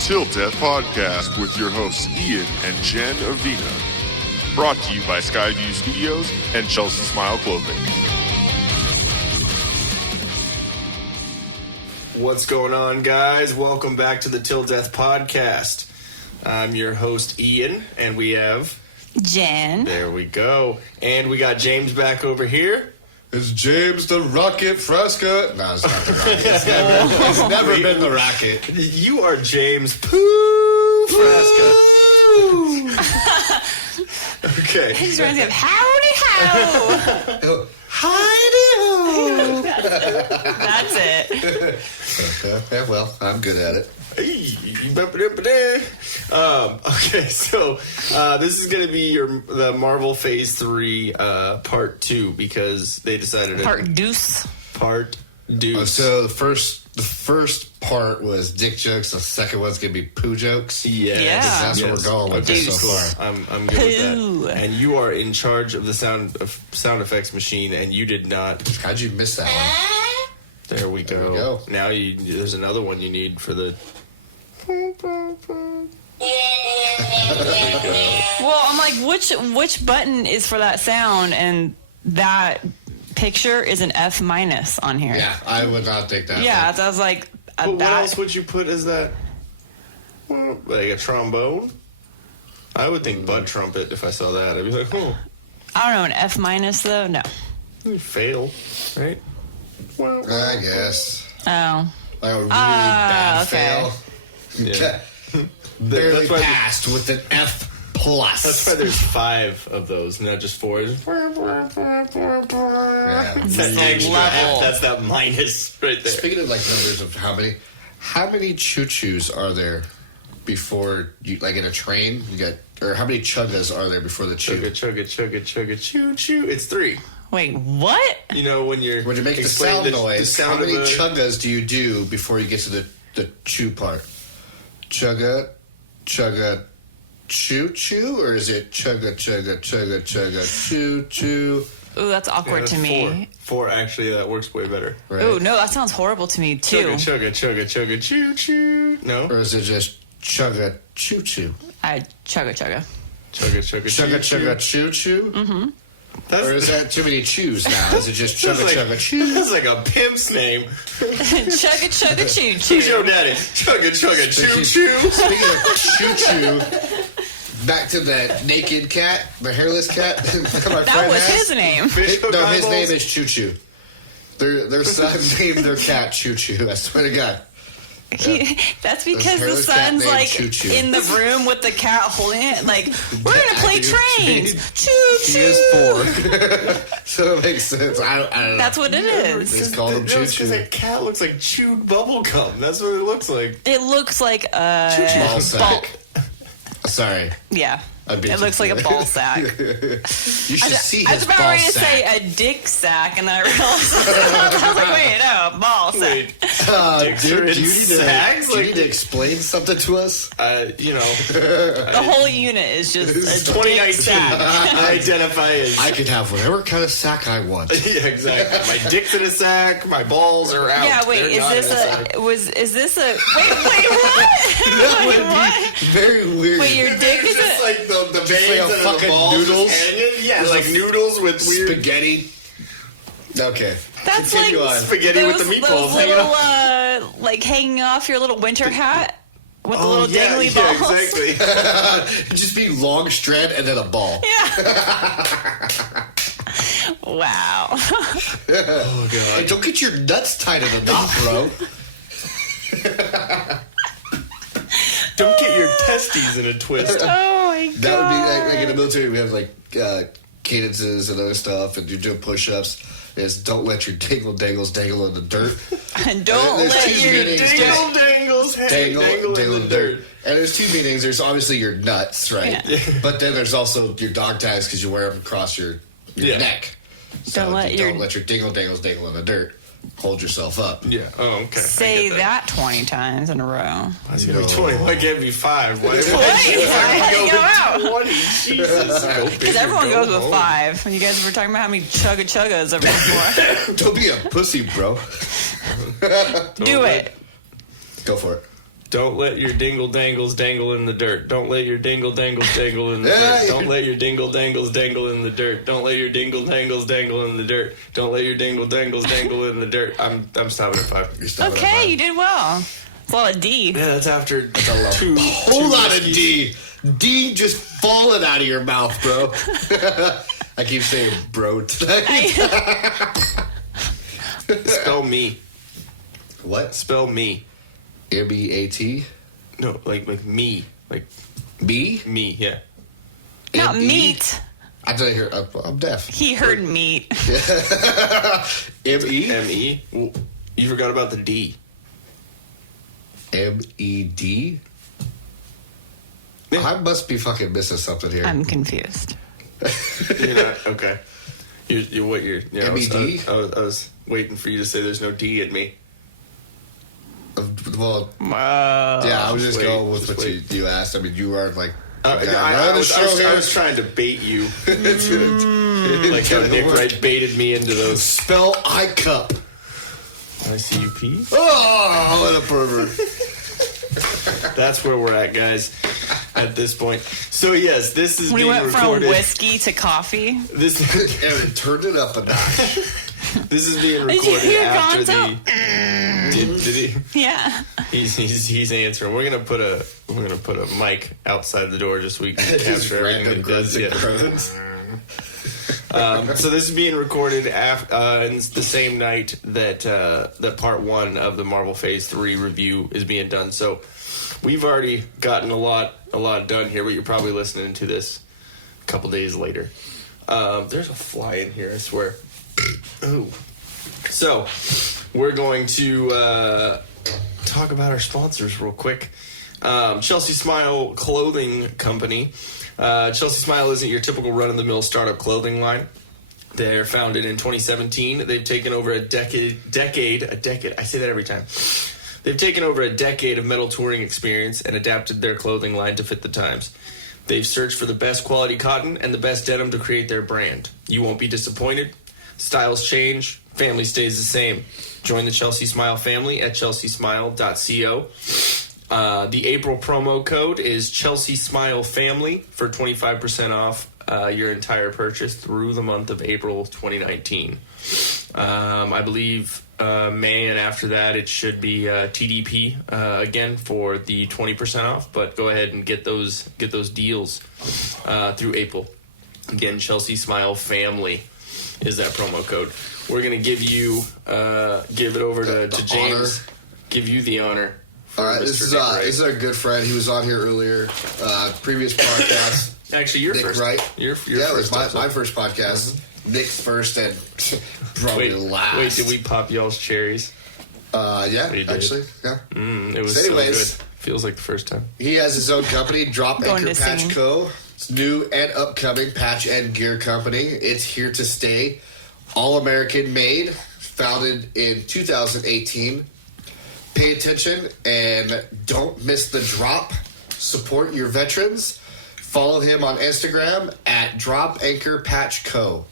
Till Death Podcast with your hosts Ian and Jen Avina. Brought to you by Skyview Studios and Chelsea Smile Clothing. What's going on, guys? Welcome back to the Till Death Podcast. I'm your host Ian, and we have Jen. There we go. And we got James back over here. It's James the Rocket Frasca. No, it's not the Rocket. It's never been the Rocket. You are James Pooh Frasca. Okay. He just reminds me of howdy ho. Howdy-ho. That's it. Yeah, well, I'm good at it. Okay, so this is going to be the Marvel Phase 3 Part 2 because they decided Part deuce. Part deuce. So the first part was dick jokes. The second one's going to be poo jokes. Yes. Yeah. That's what we're going with Okay, so far. I'm good with Poo. that. And you are in charge of the sound effects machine, and you did not. How'd you miss that one? There we go. There we go. Now there's another one you need for the. There we go. Well, I'm like, which button is for that sound? And that picture is an F- on here. Yeah, I would not think that. Yeah, so I was like, But what that. else would you put as that? Like a trombone? I would think bud trumpet if I saw that. I'd be like, oh, I don't know, an F- though? No. you fail, right? I guess. Oh. Like a really bad okay. fail. Yeah. Barely That's why- passed with an F+. That's why there's 5 of those, not just 4. Yeah. That's That the extra level. F, that's that minus right there. Speaking of like numbers of how many choo-choos are there before you, like in a train, you got, or how many chuggas are there before the chew? Chugga, choo-choo. It's 3. Wait, what? You know, when you make the explain sound noise, the sound how many of a- chuggas do you do before you get to the chew part? Chugga, chugga, choo-choo? Or is it chugga, chugga, chugga, chugga, choo-choo? Ooh, that's awkward Yeah, to me. 4, actually, that works way better. Right? Ooh, no, that sounds horrible to me, too. Chugga, choo-choo. No? Or is it just chugga, choo-choo? Chugga. Chugga, Chugga, choo-choo? Mm-hmm. That's, Or is that too many chews now? Is it just chugga, chugga, choo? That's like a pimp's name. Chugga, choo-choo. Who's your daddy? Chugga, choo-choo. Speaking of choo-choo, back to that naked cat, the hairless cat that my That friend was has. his name. Fish hook No, his eyeballs. name is Choo-Choo. Their son named their cat Choo-Choo. I swear to God. That's because the hairless cat son's named like Choo-Choo. in the room with the cat holding it. Like, we're gonna play trains. Choo He choo. is 4. So it makes sense. I don't know. That's what it is. They call him Because Choo-Choo. that cat looks like chewed bubble gum. That's what it looks like. It looks like a Ball sack. Sorry. Yeah. I beat It you looks to like a it. ball sack. You should see I his was about ball ready to sack. say a dick sack, and then I realized I was like, wait, no, a ball sack. Wait, Dude, do you sacks? need to explain something to us? You know, The whole unit is just a dick 2019. sack. I identify as. I can have whatever kind of sack I want. Yeah, exactly. My dick's in a sack. My balls are out. Yeah, wait, They're is not this in sack. is this a wait, what? That Wait, would what? be very weird. Wait, your dick It's is just a like the Just veins like a and the fucking balls just noodles? hanging. Yeah, Just like a noodles with weird spaghetti. Okay. that's Continue like on. spaghetti with the meatballs those hanging little off. like hanging off your little winter hat with the little yeah, dangly yeah, balls. exactly. It'd just be long strand and then a ball. Yeah. Wow. Oh god. Hey, don't get your nuts tied in a knot, bro. Don't get your testes in a twist. Oh my god. That would be like in the military. We have like cadences and other stuff, and you're doing push-ups. Is don't let your dangle dangles dangle in the dirt. And don't There's let two your meanings. Dangle, dangles, hey, dangle in the dirt. And there's two meanings. There's obviously your nuts, right? Yeah. But then there's also your dog tags because you wear them across your Yeah. neck. Don't let you your- don't let your dingle dangles dangle in the dirt. hold yourself up. Yeah. Oh, okay. Say that 20 times in a row. That's going to be 20. Why can't it be 5? Why Why go out? 20? Jesus. Because everyone goes with 5. When you guys were talking about how many chuggas over before. Don't be a pussy, bro. Do it. Go for it. Don't let your dingle dangles dangle in the dirt. Don't let your dingle dangles dangle in the dirt. Don't let your dingle dangles dangle in the dirt. Don't let your dingle dangles dangle in the dirt. Don't let your dingle dangles dangle in the dirt. I'm stopping at 5. You're stopping Okay, at 5. you did well. It's a lot of D. Yeah, that's after A two. whole lot of D. D just falling out of your mouth, bro. I keep saying bro tonight. Spell me. What? Spell me. M-E-A-T? No, like me. Like B? me, yeah. Not M-E? meat. I tell you, I'm deaf. He heard meat. M-E? M-E? Well, you forgot about the D. M-E-D? Yeah. I must be fucking missing something here. I'm confused. You're not, okay. You're what you're... Yeah, M-E-D? I was waiting for you to say there's no D in me. Well, yeah, I was just going with what you asked. I mean, you weren't like... I was trying to bait you. Like how Nick Wright baited me into those. Spell I-cup. I-C-U-P? Oh, what a pervert. That's where we're at, guys, at this point. So, yes, this is We being went recorded. from whiskey to coffee. This Aaron turned it up a notch. This is being Did you recorded hear after Gonzo? Did he? Yeah. He's answering. We're gonna put a mic outside the door just so we can Just capture everything random that he does. grunts and groans. So this is being recorded in the same night that that part 1 of the Marvel Phase 3 review is being done. So we've already gotten a lot done here, but you're probably listening to this a couple days later. There's a fly in here, I swear. Ooh. So we're going to talk about our sponsors real quick. Chelsea Smile Clothing Company. Chelsea Smile isn't your typical run-of-the-mill startup clothing line. They're founded in 2017. They've taken over a decade. I say that every time. They've taken over a decade of metal touring experience and adapted their clothing line to fit the times. They've searched for the best quality cotton and the best denim to create their brand. You won't be disappointed. Styles change, family stays the same. Join the Chelsea Smile family at chelseasmile.co. The April promo code is Chelsea Smile Family for 25% off your entire purchase through the month of April 2019. I believe May, and after that it should be TDP again for the 20% off. But go ahead and get those deals through April. Again, Chelsea Smile Family is that promo code. We're gonna give you give it over to James. Honor. Give you the honor. All right, this is our good friend. He was on here earlier, previous podcast. Actually, your Nick first. Wright. Your Yeah, it was first. my first podcast. Nick's first and probably last. Wait, did we pop y'all's cherries? Yeah, We did. actually, yeah. It was So anyways, so good. Feels like the first time. He has his own company, Drop Going Anchor to Patch sing. Co. It's new and upcoming patch and gear company. It's here to stay. All American made, founded in 2018. Pay attention and don't miss the drop. Support your veterans. Follow him on Instagram at Drop Anchor Patch Co.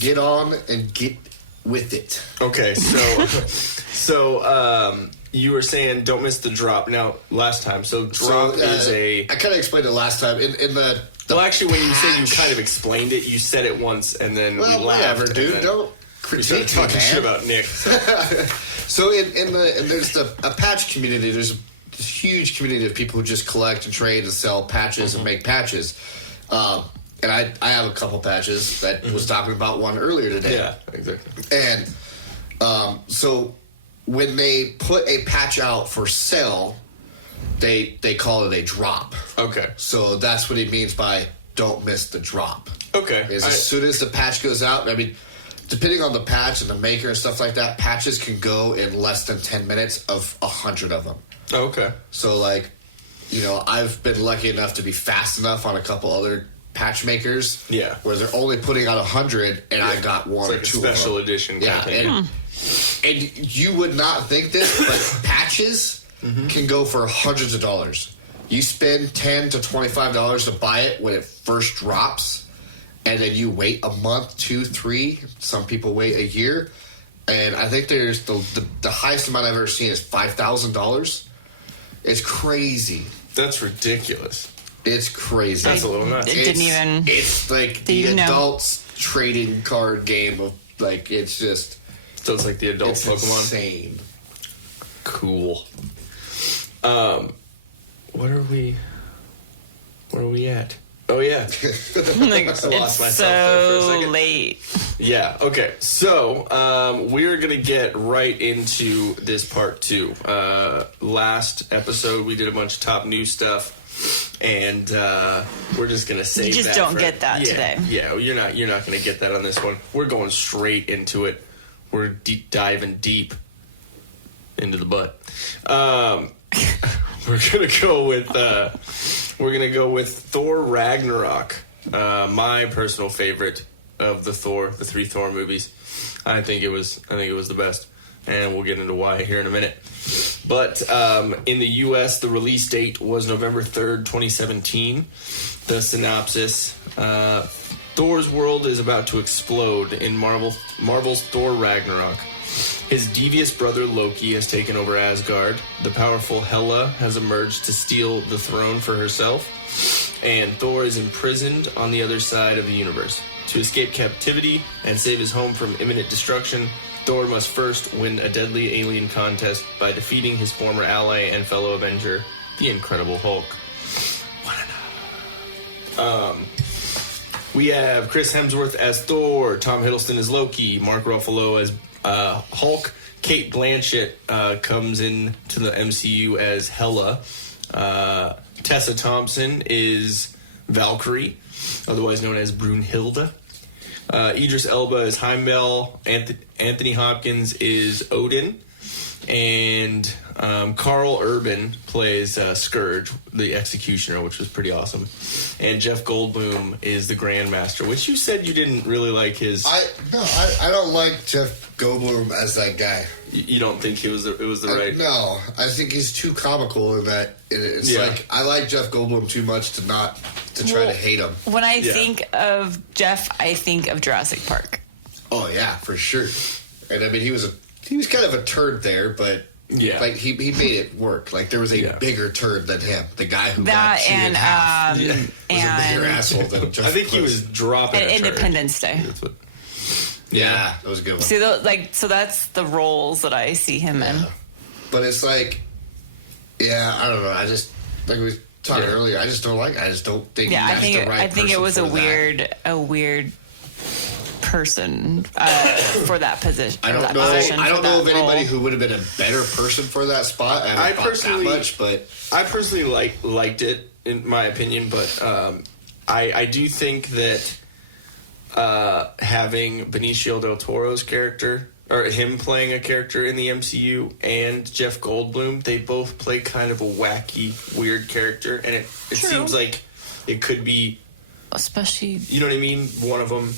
Get on and get with it. Okay, so you were saying don't miss the drop. Now, last time, so drop is a. I kind of explained it last time in the. Well, actually, when you said you patch- kind of explained it, you said it once, and then we Well, laughed. whatever, and dude. then Don't we started critique me, talking man. shit about Nick. So there's a patch community. There's a huge community of people who just collect and trade and sell patches and make patches. And I have a couple patches that was talking about one earlier today. Yeah, exactly. And so when they put a patch out for sale, they call it a drop. Okay. So that's what he means by don't miss the drop. Okay. Is as soon as the patch goes out, I mean, depending on the patch and the maker and stuff like that, patches can go in less than 10 minutes of 100 of them. Okay. So, like, you know, I've been lucky enough to be fast enough on a couple other patch makers. Yeah. Where they're only putting out 100, and I got one or like two a special of them. edition. Yeah, and you would not think this, but patches can go for hundreds of dollars. You spend $10 to $25 to buy it when it first drops, and then you wait a month, 2, 3. Some people wait a year, and I think there's the highest amount I've ever seen is $5,000. It's crazy. That's ridiculous. It's crazy. That's a little nuts. It's like the adults trading card game of like it's just. So it's like the adult Pokemon. Insane. Cool. What are we at? Oh yeah. Like, I lost myself so there for a second. late. Yeah. Okay. So we're gonna get right into this part 2. Last episode we did a bunch of top news stuff. And we're just gonna save. You just that don't get that today. Yeah, you're not gonna get that on this one. We're going with it. We're diving deep into the butt. We're gonna go with Thor Ragnarok. My personal favorite of the 3 Thor movies. I think it was the best, and we'll get into why here in a minute. But in the U.S., the release date was November 3rd, 2017. The synopsis: Thor's world is about to explode in Marvel's Thor Ragnarok. His devious brother Loki has taken over Asgard. The powerful Hela has emerged to steal the throne for herself. And Thor is imprisoned on the other side of the universe. To escape captivity and save his home from imminent destruction, Thor must first win a deadly alien contest by defeating his former ally and fellow Avenger, the Incredible Hulk. We have Chris Hemsworth as Thor, Tom Hiddleston as Loki, Mark Ruffalo as Hulk. Kate Blanchett comes in to the MCU as Hela. Tessa Thompson is Valkyrie, otherwise known as Brunhilde. Idris Elba is Heimdall. Anthony Hopkins is Odin. And Carl Urban plays Scourge, the Executioner, which was pretty awesome. And Jeff Goldblum is the Grandmaster, which you said you didn't really like his... I don't like Jeff Goldblum as that guy. You don't think it was the right... No, I think he's too comical in that. It's like, I like Jeff Goldblum too much to try to hate him. When I think of Jeff, I think of Jurassic Park. Oh, yeah, for sure. And I mean, he was kind of a turd there, but... Yeah, like he made it work. Like there was a bigger turd than him. The guy who got chewed in half was a bigger asshole than Jeff. I think he was dropping at Independence Day. Yeah, that was a good one. See, so that's the roles that I see him in. But it's like, I don't know. I just like we were talking earlier. I just don't like. I just don't think. Yeah, that's the right I think it was a weird person for that position. I don't know of anybody who would have been a better person for that spot. I personally that much, but I personally liked it in my opinion. But I do think that having Benicio del Toro's character or him playing a character in the MCU and Jeff Goldblum, they both play kind of a wacky, weird character, and it seems like it could be, especially, you know what I mean. One of them.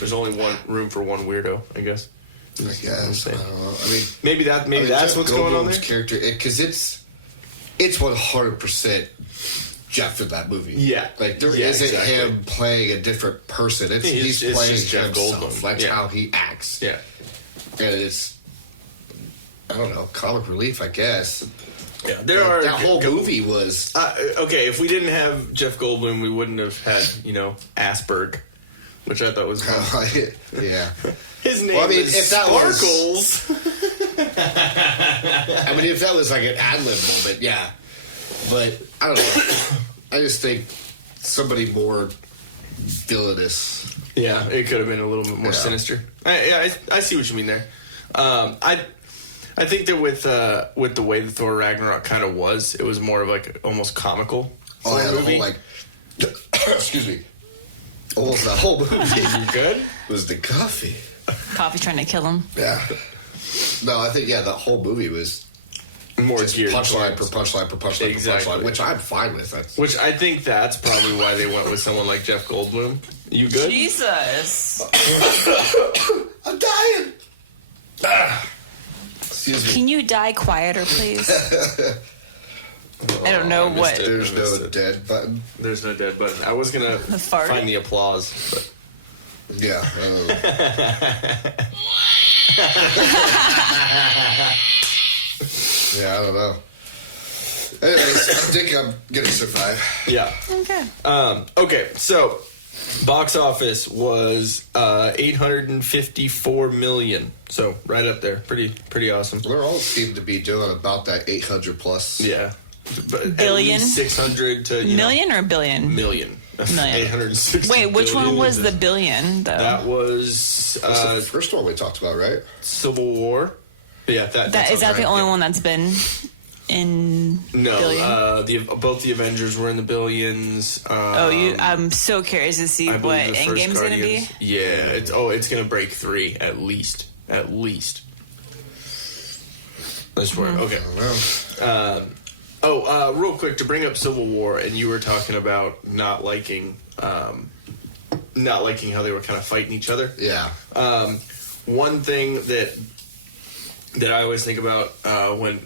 There's only one room for one weirdo, I guess. I guess. I don't know. I mean, maybe that's Jeff what's going on there. Character, because it's 100% Jeff in that movie. Yeah, like there isn't him playing a different person. He's playing Jeff Goldblum. That's how he acts. Yeah, and it's I don't know, comic relief, I guess. Yeah, that whole movie was okay. If we didn't have Jeff Goldblum, we wouldn't have had Asperg. Which I thought was fun. Yeah. His name is Sparkles. I mean, if that was like an ad-lib moment, yeah. But, I don't know. I just think somebody more villainous. Yeah, it could have been a little bit more sinister. I see what you mean there. I think that with the way the Thor Ragnarok kind of was, it was more of like almost comical. Oh, yeah, the whole like... excuse me. Almost the whole movie. You good? It was the coffee. Coffee trying to kill him. Yeah. No, I think, the whole movie was more just geared punchline per towards- punchline per punchline Exactly. per punchline, which I'm fine with. Which I think that's probably why they went with someone like Jeff Goldblum. You good? Jesus. I'm dying. Excuse me. Can you die quieter, please? I don't know what. There's no dead button. There's no dead button. I was gonna fart. find the applause, but Yeah. Yeah, I don't know. Anyways, I think I'm gonna survive. yeah. Okay. Okay, so box office was 854 million. So right up there, pretty awesome. We're all seem to be doing about that 800 plus. Yeah, but Billion? at least 600 to Million or billion? million. Million. 860. Wait, which one billion was is- the billion, though? That was That's the first one we talked about, right? Civil War. Yeah, that Is that the right, only yeah. one that's been in No, billion? both the Avengers were in the billions. I'm so curious to see I what believe the first Endgame's going to be. Guardians- Yeah, it's going to break 3 at least. At least. I swear. Okay. I don't know. Real quick to bring up Civil War, and you were talking about not liking how they were kind of fighting each other. Yeah. One thing that I always think about when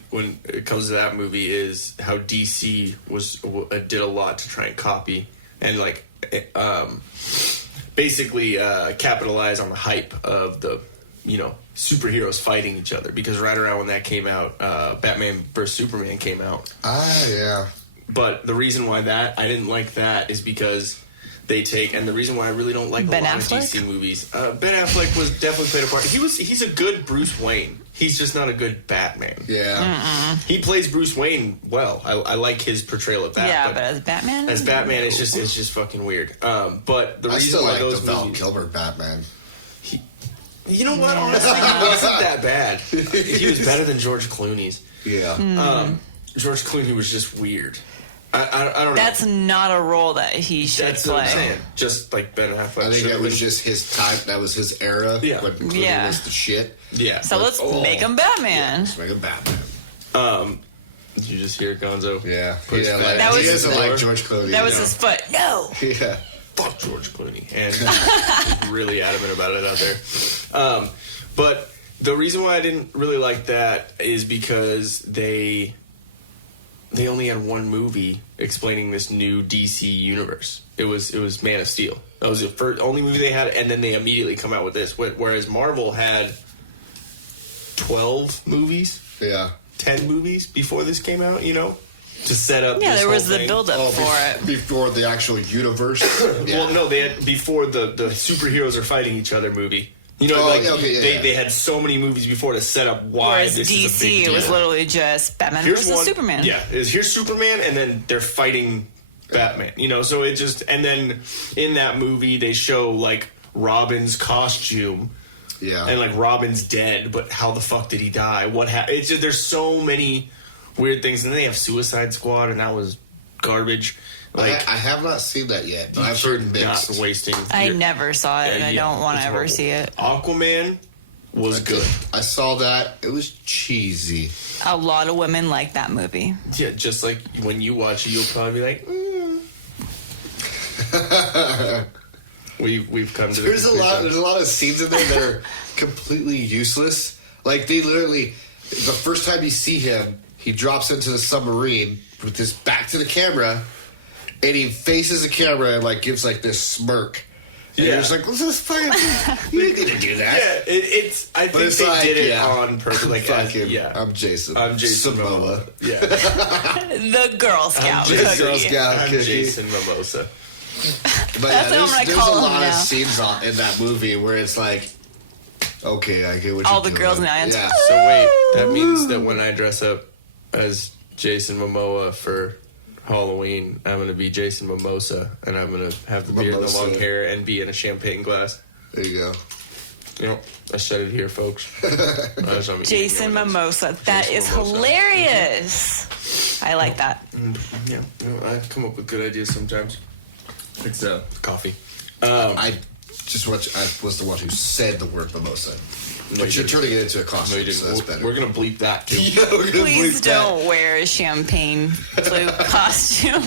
it comes to that movie is how DC did a lot to try and copy and basically capitalize on the hype of the superheroes fighting each other, because right around when that came out, Batman vs Superman came out. Yeah. But the reason why I didn't like that is because and the reason why I really don't like Ben a lot Affleck? of DC movies. Ben Affleck was definitely played a part. He's a good Bruce Wayne. He's just not a good Batman. Yeah. He plays Bruce Wayne well. I like his portrayal of that. Yeah, but as Batman? as Batman, it's just fucking weird. But the I reason still why like the those Val movies, Kilmer Batman. you know what? Honestly, he wasn't that bad. He was better than George Clooney's. Yeah. George Clooney was just weird. I don't know. That's not a role that he should That's play. what I'm saying. Just like Ben Affleck. I think should it have was been. just his time. That was his era Yeah. when Clooney Yeah. was the shit. Yeah. So let's make him Batman. Let's make him Batman. Did you just hear Gonzo? Yeah. Puts Yeah, fat- like, That he was- doesn't like George Clooney. That was no. his foot. No. Yeah. Fuck George Clooney, and really adamant about it out there. But the reason why I didn't really like that is because they only had one movie explaining this new DC universe. It was Man of Steel. That was the only movie they had, and then they immediately come out with this. Whereas Marvel had 12 movies, Yeah. 10 movies before this came out. To set up. Yeah, this there whole was the thing. build-up for it. Before the actual universe. Yeah. Well, no, they had before the superheroes are fighting each other movie. They had so many movies before to set up why Whereas this is a big DC, it deal. was literally just Batman Here's versus one- Superman. Yeah, here's Superman, and then they're fighting Batman. So it just, and then in that movie they show Robin's costume. Yeah. And Robin's dead, but how the fuck did he die? What happened? It's just, there's so many weird things, and then they have Suicide Squad, and that was garbage. I have not seen that yet, but I've you're heard not mixed. wasting. I your- never saw it, and I Yeah, don't want it's to ever horrible. see it. Aquaman was good. I saw that. It was cheesy. A lot of women like that movie. Yeah, just like when you watch it, you'll probably be like, We've come to the There's a conclusion. lot of scenes in there that are completely useless. Like they literally, the first time you see him, he drops into the submarine with his back to the camera, and he faces the camera and gives this smirk. And Yeah. you're just like, what's this fucking? You didn't need to do that. Yeah, I think But it's they like, did it yeah. on purpose. I'm Jason. I'm Jason Samoa. Yeah, The Girl Scout Jason cookie. Girl Scout. I'm cookie. Jason Mimosa. But That's what I'm gonna there's call a him lot now. of scenes in that movie where it's like, okay, I get what All you're the girls in doing. the audience. Yeah. So wait, that means that when I dress up as Jason Momoa for Halloween, I'm going to be Jason Mimosa, and I'm going to have the beard and the Mimosa. long hair and be in a champagne glass. There you go. I said it here, folks. Jason Mimosa. That Jason is Mimosa. hilarious. I like that. Yeah, I come up with good ideas sometimes. It's coffee. I was the one who said the word mimosa. But you're turning it into a costume, No, you so that's didn't. better. We're going to bleep that, too. Yeah, we're gonna Please bleep that. don't wear a champagne flute costume.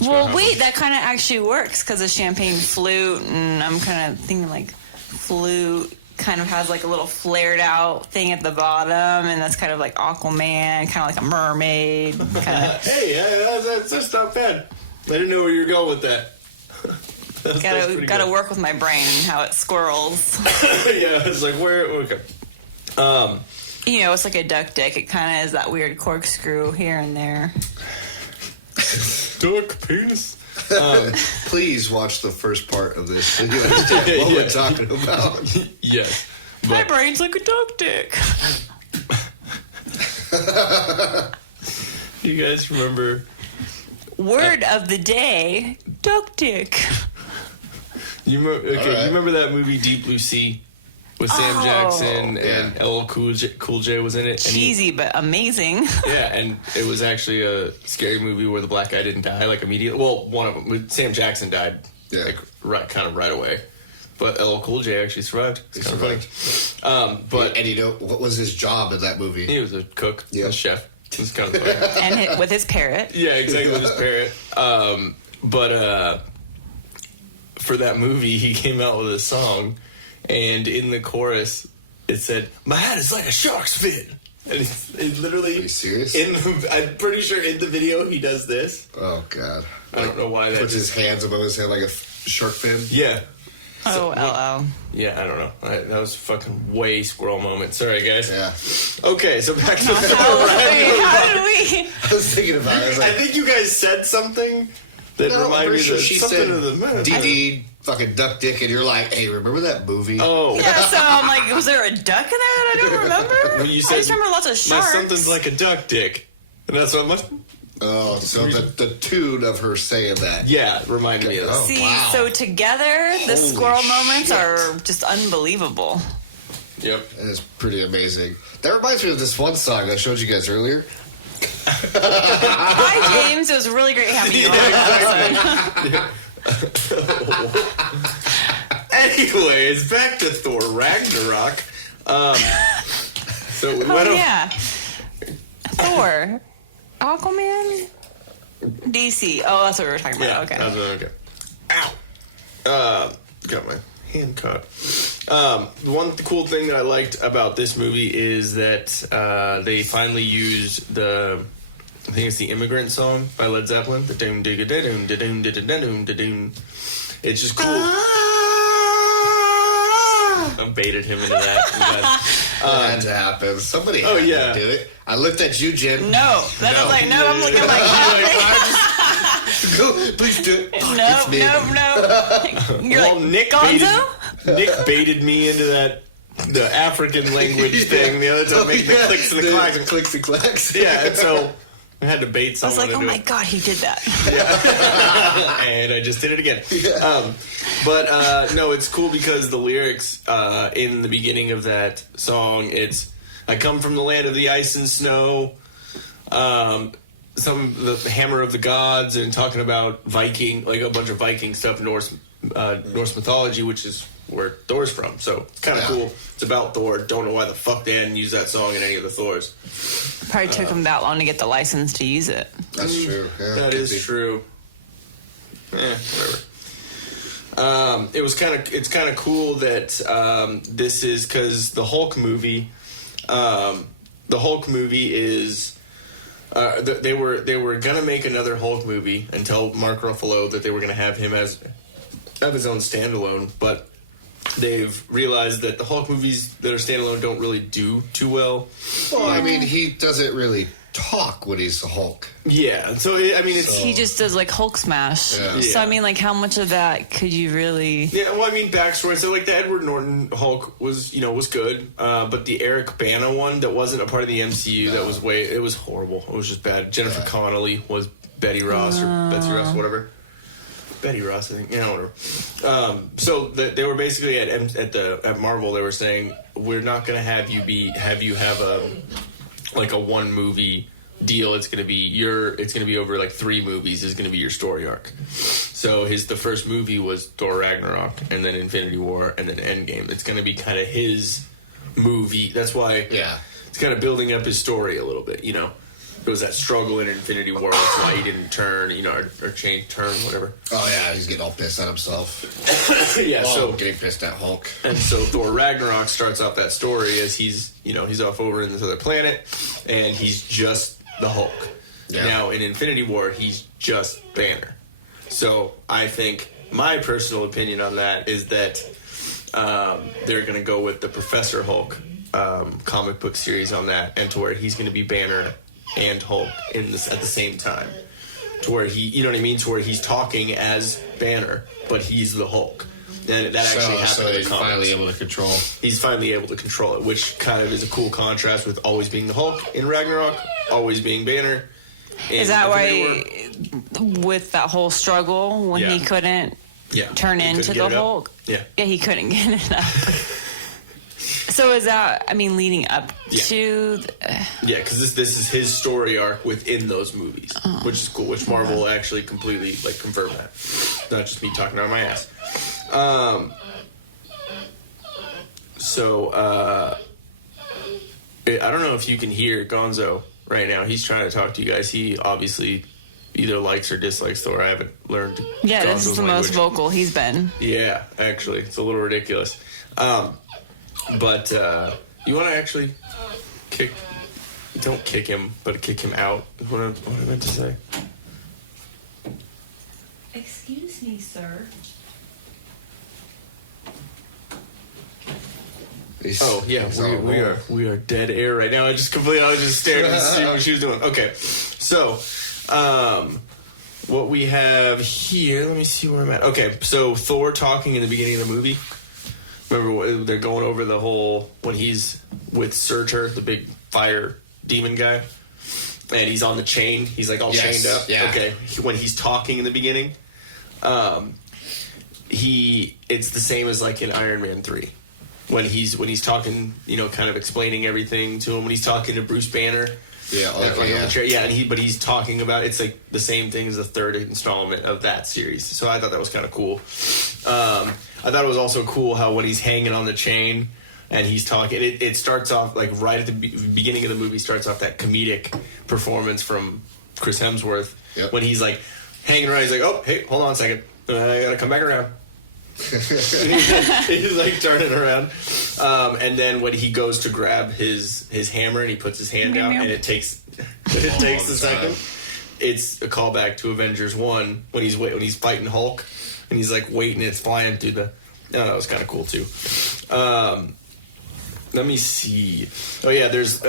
Well, wait, that kind of actually works because of champagne flute, and I'm kind of thinking like flute kind of has like a little flared out thing at the bottom, and that's kind of like Aquaman, kind of like a mermaid. Kind of. Hey, that's not bad. I didn't know where you were going with that. Gotta work with my brain and how it squirrels. Yeah, it's like where. Okay. You know, it's like a duck dick. It kind of is that weird corkscrew here and there. Duck penis. Please watch the first part of this so you understand what we're talking about. Yes. My brain's like a duck dick. You guys remember? Word of the day: duck dick. You remember that movie Deep Blue Sea with Sam Jackson and LL Cool J was in it? Cheesy but amazing. Yeah, and it was actually a scary movie where the black guy didn't die like immediately. Well, one of them, Sam Jackson died like right away, but LL Cool J actually survived. He survived. But and you know what was his job in that movie? he was a cook, a chef. It was kind of funny. And with his parrot. Yeah, exactly, with his parrot. But for that movie, he came out with a song, and in the chorus, it said, "My hat is like a shark's fin." And it literally... Are you serious? I'm pretty sure in the video he does this. Oh, God. I don't know why that puts his hands above his head like a shark fin? Yeah. Oh, LL. Yeah, I don't know. That was a fucking way squirrel moment. Sorry, guys. Yeah. Okay, so back to How did we? I was thinking about it. I was I like, think you guys said something that no, I'm reminded me pretty sure of she something said of the movie. DD fucking duck dick, and you're like, hey, remember that movie? Oh. Yeah, so I'm like, was there a duck in there that I don't remember? When you I said, just remember lots of my sharks. something's like a duck dick. And that's what must... Oh, so the tune of her saying that. Yeah, it reminded me of that. Oh, See, wow. so together, the Holy squirrel moments shit. are just unbelievable. Yep. It is pretty amazing. That reminds me of this one song I showed you guys earlier. Hi, James. It was really great having you on. Anyways, back to Thor Ragnarok. So we went Oh, yeah. Thor. Aquaman? DC. Oh, that's what we were talking about. Yeah, Okay. Ow. Got my hand caught. One cool thing that I liked about this movie is that they finally used I think it's the Immigrant song by Led Zeppelin. The doom digga doom da doom da doom da doom. It's just cool. I baited him into that. That had to happen. Somebody had to do it. I looked at you, Jen. No. That is like, no, I'm looking like, Go, please do it. no. You're Well, like, Gonzo? Nick baited me into the African language thing the other time, making the clicks and the clacks. Clicks and clacks. Yeah, and so I had to bait I was someone like, oh into my it. God, he did that. And I just did it again. But no, it's cool because the lyrics in the beginning of that song, it's "I come from the land of the ice and snow," the hammer of the gods, and talking about Viking, like a bunch of Viking stuff, Norse mythology, which is where Thor's from. So it's kind of cool. It's about Thor. Don't know why the fuck they hadn't used that song in any of the Thors. Probably took him that long to get the license to use it. That's true. Yeah, That is true. Whatever. It's kind of cool that this is because the Hulk movie is they were gonna make another Hulk movie and tell Mark Ruffalo that they were gonna have him have his own standalone, but they've realized that the Hulk movies that are standalone don't really do too well. Well, I mean, he doesn't really talk when he's the Hulk. Yeah, so it's He just does like Hulk smash. Yeah. So I mean, like, how much of that could you really? yeah. Well, I mean, backstory. So like the Edward Norton Hulk was good, but the Eric Bana one that wasn't a part of the MCU it was horrible. It was just bad. Jennifer Connelly was Betty Ross or Betsy Ross, whatever. Betty Ross, I think. Yeah, whatever. So they were basically at Marvel. They were saying, we're not going to have you have a one movie deal. It's gonna be over like 3 movies. Is gonna be your story arc. So the first movie was Thor Ragnarok, and then Infinity War, and then Endgame. It's gonna be kind of his movie. That's why it's kind of building up his story a little bit. You know, there was that struggle in Infinity War. That's why he didn't turn. You know, or turn, whatever. Oh yeah, he's getting all pissed at himself. So getting pissed at Hulk. And so Thor Ragnarok starts off that story as he's off over in this other planet, and he's just the Hulk. Yeah. Now in Infinity War, he's just Banner. So I think my personal opinion on that is that they're going to go with the Professor Hulk comic book series on that, and to where he's going to be Banner and Hulk at the same time. To where to where he's talking as Banner, but he's the Hulk. And that actually happened. So he's finally able to control. He's finally able to control it, which kind of is a cool contrast with always being the Hulk in Ragnarok, always being Banner. Is that why, with that whole struggle, when he couldn't turn into the Hulk? Yeah, he couldn't get it up. So is that, leading up to... Yeah, because this is his story arc within those movies, which is cool, which Marvel actually completely, confirmed that. It's not just me talking out of my ass. I don't know if you can hear Gonzo right now. He's trying to talk to you guys. He obviously either likes or dislikes Thor. I haven't learned Gonzo's this is the language. Most vocal he's been. Yeah, actually. It's a little ridiculous. But you want to actually don't kick him, but kick him out, is what I meant to say. Excuse me, sir. Oh yeah, we are dead air right now. I was just staring to see what she was doing. Okay, so what we have here, let me see where I'm at. Okay, so Thor talking in the beginning of the movie. Remember they're going over the whole when he's with Surtur, the big fire demon guy, and he's on the chain. He's all chained up. Yeah. Okay, when he's talking in the beginning, it's the same as in Iron Man 3. When he's talking, kind of explaining everything to him. When he's talking to Bruce Banner, but he's talking about it's the same thing as the third installment of that series. So I thought that was kind of cool. I thought it was also cool how when he's hanging on the chain and he's talking, it starts off right at the beginning of the movie. Starts off that comedic performance from Chris Hemsworth when he's hanging around. He's oh, hey, hold on a second, I gotta come back around. He's turning around, and then when he goes to grab his hammer and he puts his hand out and it takes a second. It's a callback to Avengers 1 when he's fighting Hulk and he's waiting. It's flying through the. Oh, that was kind of cool too. Let me see. Oh yeah, there's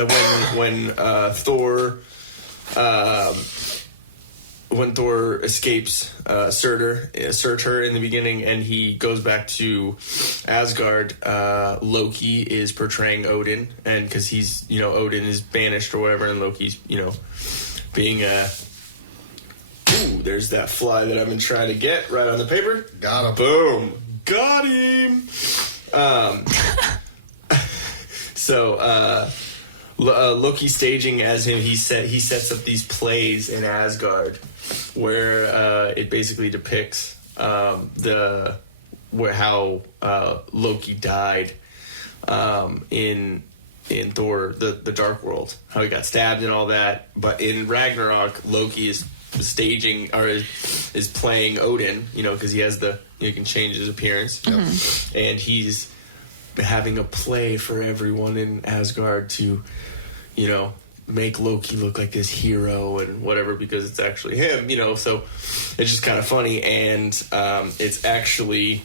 when Thor. When Thor escapes Surtur in the beginning and he goes back to Asgard, Loki is portraying Odin, and because he's, Odin is banished or whatever, and Loki's, being a... Ooh, there's that fly that I've been trying to get right on the paper. Got him. Boom. Got him. Loki staging as him, he sets up these plays in Asgard where it basically depicts how Loki died in Thor the Dark World, how he got stabbed and all that. But in Ragnarok, Loki is staging or is playing Odin, because he has he can change his appearance, and he's having a play for everyone in Asgard to, make Loki look like this hero and whatever, because it's actually him, so it's just kind of funny. And it's actually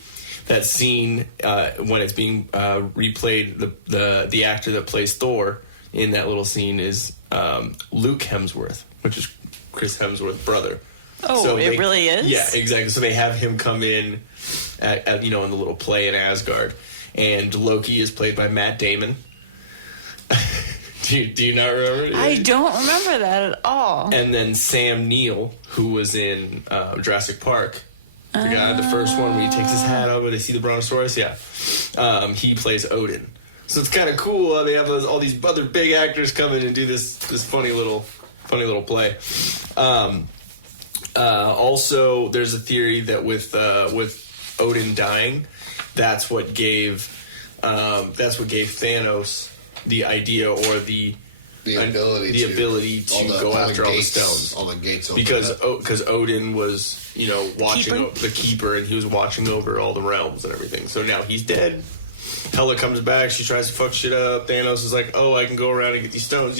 that scene when it's being replayed, the actor that plays Thor in that little scene is Luke Hemsworth, which is Chris Hemsworth's brother. Oh, so it really is? Yeah, exactly. So they have him come in at in the little play in Asgard, and Loki is played by Matt Damon. Do you not remember? I don't remember that at all. And then Sam Neill, who was in Jurassic Park, the guy, the first one where he takes his hat off and they see the Brontosaurus, he plays Odin. So it's kind of cool. They have all these other big actors come in and do this funny little funny little play. Also, there's a theory that with Odin dying, that's what gave Thanos the idea or the ability to go after all the stones. All the gates open because Odin was, watching the keeper, and he was watching over all the realms and everything. So now he's dead. Hela comes back. She tries to fuck shit up. Thanos is like, "Oh, I can go around and get these stones,"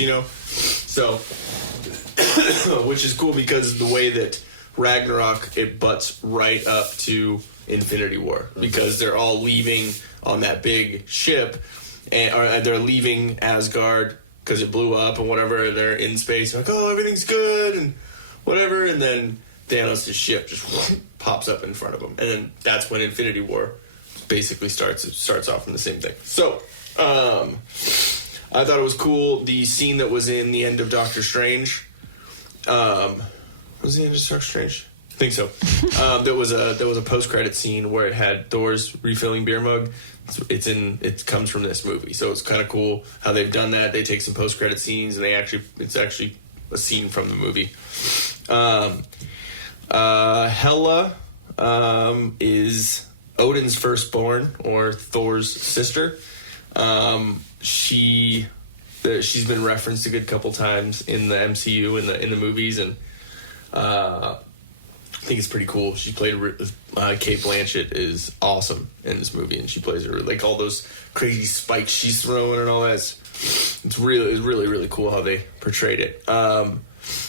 So, which is cool because the way that Ragnarok, it butts right up to Infinity War because they're all leaving on that big ship, or they're leaving Asgard because it blew up and whatever. They're in space, like, oh, everything's good and whatever, and then Thanos' ship just pops up in front of them, and then that's when Infinity War basically starts. It starts off from the same thing. So, I thought it was cool. The scene that was in the end of Doctor Strange. Was the end of Doctor Strange? I think so. There was a post-credit scene where it had Thor's refilling beer mug. It comes from this movie, so it's kind of cool how they've done that. They take some post-credit scenes and it's actually a scene from the movie. Hela is Odin's firstborn, or Thor's sister. She's been referenced a good couple times in the MCU in the movies, and I think it's pretty cool. She played Kate Blanchett is awesome in this movie, and she plays her like all those crazy spikes she's throwing and all that. It's really cool how they portrayed it.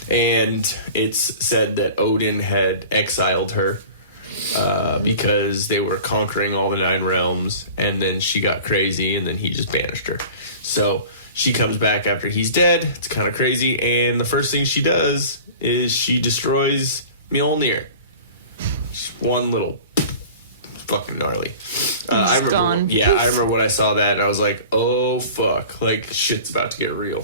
And it's said that Odin had exiled her because they were conquering all the 9 realms, and then she got crazy, and then he just banished her. So she comes back after he's dead. It's kind of crazy, and the first thing she does is she destroys Mjolnir. Just one little fucking gnarly. I remember when I saw that, and I was like, oh fuck, like shit's about to get real.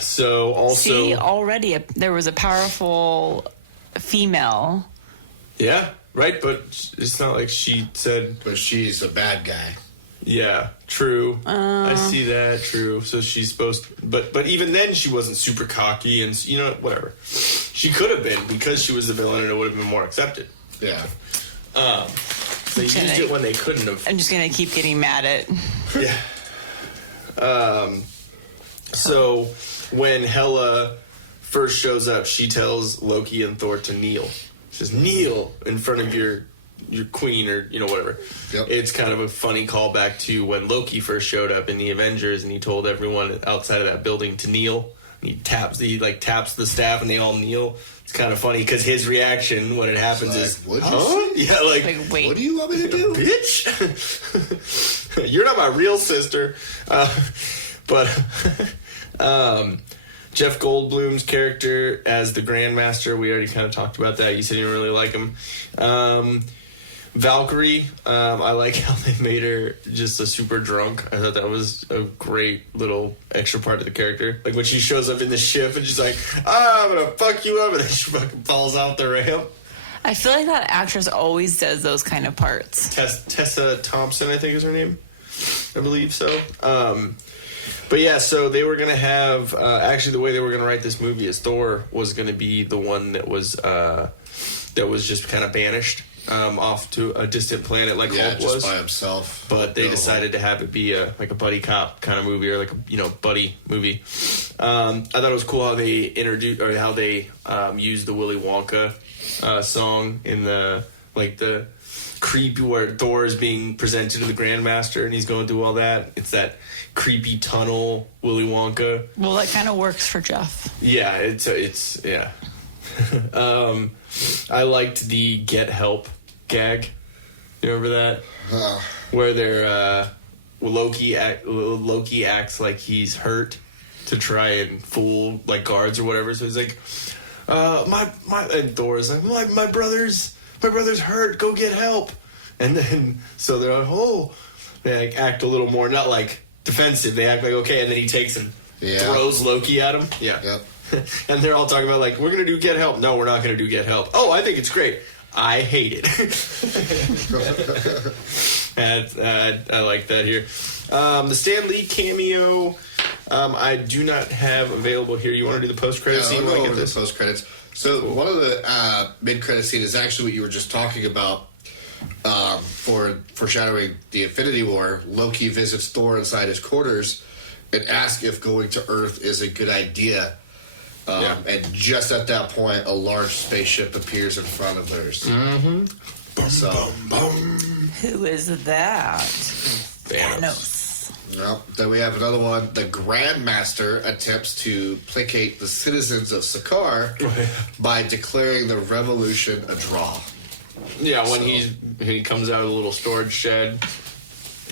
So also, see, already there was a powerful female. Yeah, right, but it's not like she said. But she's a bad guy. Yeah, true. I see that. True. So she's supposed, but even then she wasn't super cocky, and whatever. She could have been because she was the villain, and it would have been more accepted. Yeah. They used it when they couldn't have. I'm just gonna keep getting mad at. Yeah. So when Hela first shows up, she tells Loki and Thor to kneel. She says, "Kneel in front of your queen," or whatever. Yep. It's kind of a funny callback to when Loki first showed up in the Avengers, and he told everyone outside of that building to kneel. And he taps the staff, and they all kneel. It's kind of funny because his reaction when it happens is, "What'd you say?" Yeah, like wait, what do you want me to do, bitch? You're not my real sister. But Jeff Goldblum's character as the Grandmaster, we already kind of talked about that. You said you didn't really like him. Valkyrie, I like how they made her just a super drunk. I thought that was a great little extra part of the character. Like when she shows up in the ship and she's like, I'm gonna fuck you up, and then she fucking falls off the ramp. I feel like that actress always does those kind of parts. Tessa Thompson, I think is her name. I believe so. But yeah, so they were going to have... actually, the way they were going to write this movie is Thor was going to be the one that was just kind of banished off to a distant planet like Hulk was. Just by himself. But they decided to have it be a buddy cop kind of movie, or like a buddy movie. I thought it was cool how they introduced, or how they used the Willy Wonka song in the creepy where Thor is being presented to the Grandmaster and he's going through all that. It's that creepy tunnel Willy Wonka. Well, that kind of works for Jeff. Yeah, it's yeah. I liked the get help gag. You remember that? Where they're Loki acts like he's hurt to try and fool like guards or whatever. So he's like, my and Thor's like, my brother's hurt. Go get help. And then so they're like, oh, they like act a little more not like defensive. They act like okay, and then he takes and throws Loki at him. Yeah. Yep. And they're all talking about like, we're gonna do get help. No, we're not gonna do get help. Oh, I think it's great. I hate it. And I like that here. The Stan Lee cameo. I do not have available here. You want to do the post-credit scene? I'll go over the post-credits. So Cool. one of the mid-credit scene is actually what you were just talking about for foreshadowing the Infinity War. Loki visits Thor inside his quarters and asks if going to Earth is a good idea. And just at that point, a large spaceship appears in front of theirs. Mm-hmm. So, Who is that? Thanos. well, then we have another one. The Grandmaster attempts to placate the citizens of Sakaar by declaring the revolution a draw. Yeah, when he comes out of the little storage shed.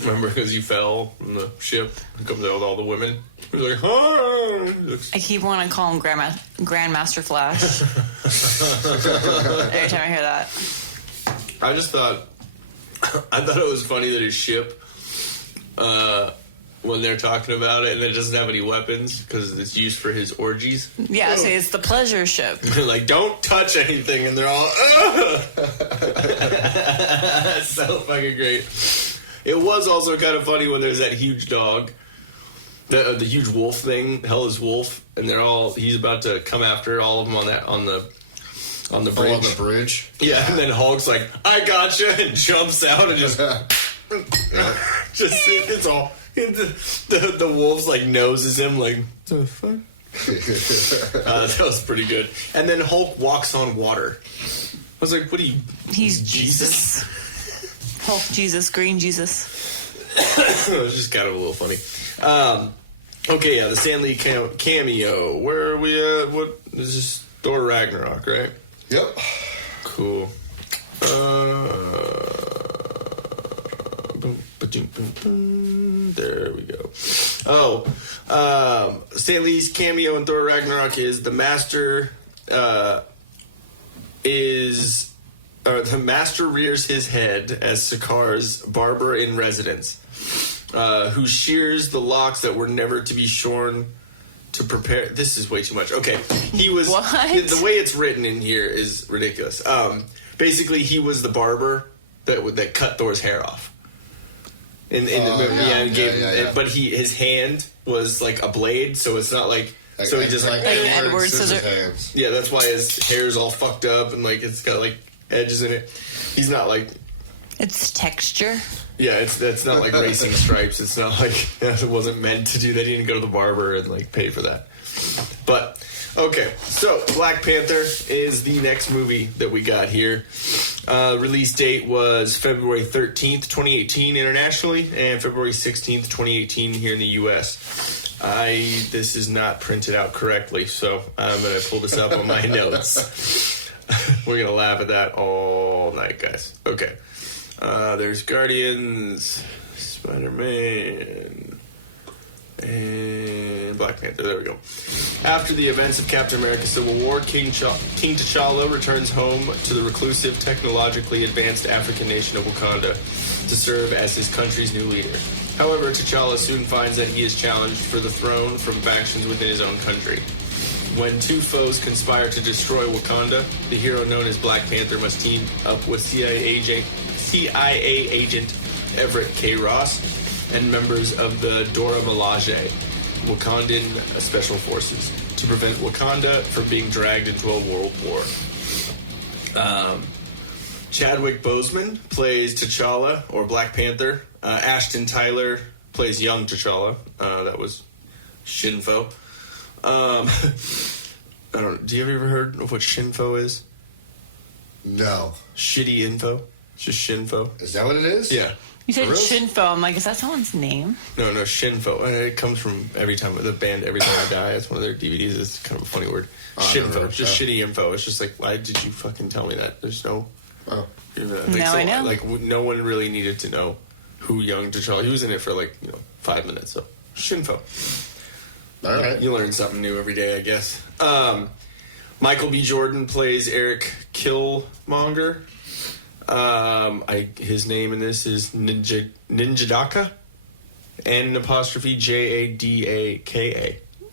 Remember, because he fell in the ship. He comes out with all the women. He's like, huh? I keep wanting to call him Grandmaster Flash. Every time I hear that. I just thought it was funny that his ship, when they're talking about it, and it doesn't have any weapons because it's used for his orgies. Yeah, so it's the pleasure ship. They're like, don't touch anything, and they're all, That's so fucking great. It was also kind of funny when there's that huge dog, the huge wolf thing, Hela's wolf, and he's about to come after all of them on the bridge. Oh, on the bridge? Yeah, and then Hulk's like, I gotcha, and jumps out and just it's all, the wolf's like noses him like, the fuck? That was pretty good. And then Hulk walks on water. I was like, what are you? He's Jesus. Hulk Jesus, Green Jesus. It was just kind of a little funny. Okay, yeah, the Stan Lee cameo. Where are we at? What is this? Thor Ragnarok, right? Yep. Cool. There we go. Stan Lee's cameo in Thor Ragnarok is the Master the Master rears his head as Sakaar's barber in residence, who shears the locks that were never to be shorn to prepare. This is way too much. Okay, he was. What? The way it's written in here is ridiculous. Basically, he was the barber that cut Thor's hair off. In the movie, yeah. But his hand was like a blade, so it's not like. So he just like Edward Scissor. Hands. Yeah, that's why his hair's all fucked up and like it's got like edges in it. He's not like. It's texture. Yeah, that's not like racing stripes. It's not like it wasn't meant to do that. He didn't go to the barber and like pay for that. But okay, so Black Panther is the next movie that we got here. Release date was February 13th, 2018 internationally, and February 16th, 2018 here in the U.S. This is not printed out correctly, so I'm going to pull this up on my notes. We're going to laugh at that all night, guys. Okay. There's Guardians, Spider-Man, and Black Panther. There we go. After the events of Captain America Civil War, King T'Challa returns home to the reclusive, technologically advanced African nation of Wakanda to serve as his country's new leader. However, T'Challa soon finds that he is challenged for the throne from factions within his own country. When two foes conspire to destroy Wakanda, the hero known as Black Panther must team up with CIA agent Everett K. Ross and members of the Dora Milaje, Wakandan Special Forces, to prevent Wakanda from being dragged into a world war. Chadwick Boseman plays T'Challa, or Black Panther. Ashton Tyler plays young T'Challa. That was Shinfo. I don't. Do you ever heard of what Shinfo is? No. Shitty info. It's just Shinfo. Is that what it is? Yeah. You said For real? Shinfo. I'm like, is that someone's name? No, Shinfo. It comes from the band Every Time I Die. It's one of their DVDs. It's kind of a funny word. Shinfo. Just shitty info. It's just like, why did you fucking tell me that? There's no. Oh. Now I know. Like, no one really needed to know who young T'Challa. He was in it for 5 minutes. So Shinfo. All right. You learn something new every day, I guess. Michael B. Jordan plays Eric Killmonger. His name in this is Ninjadaka. N''Jadaka.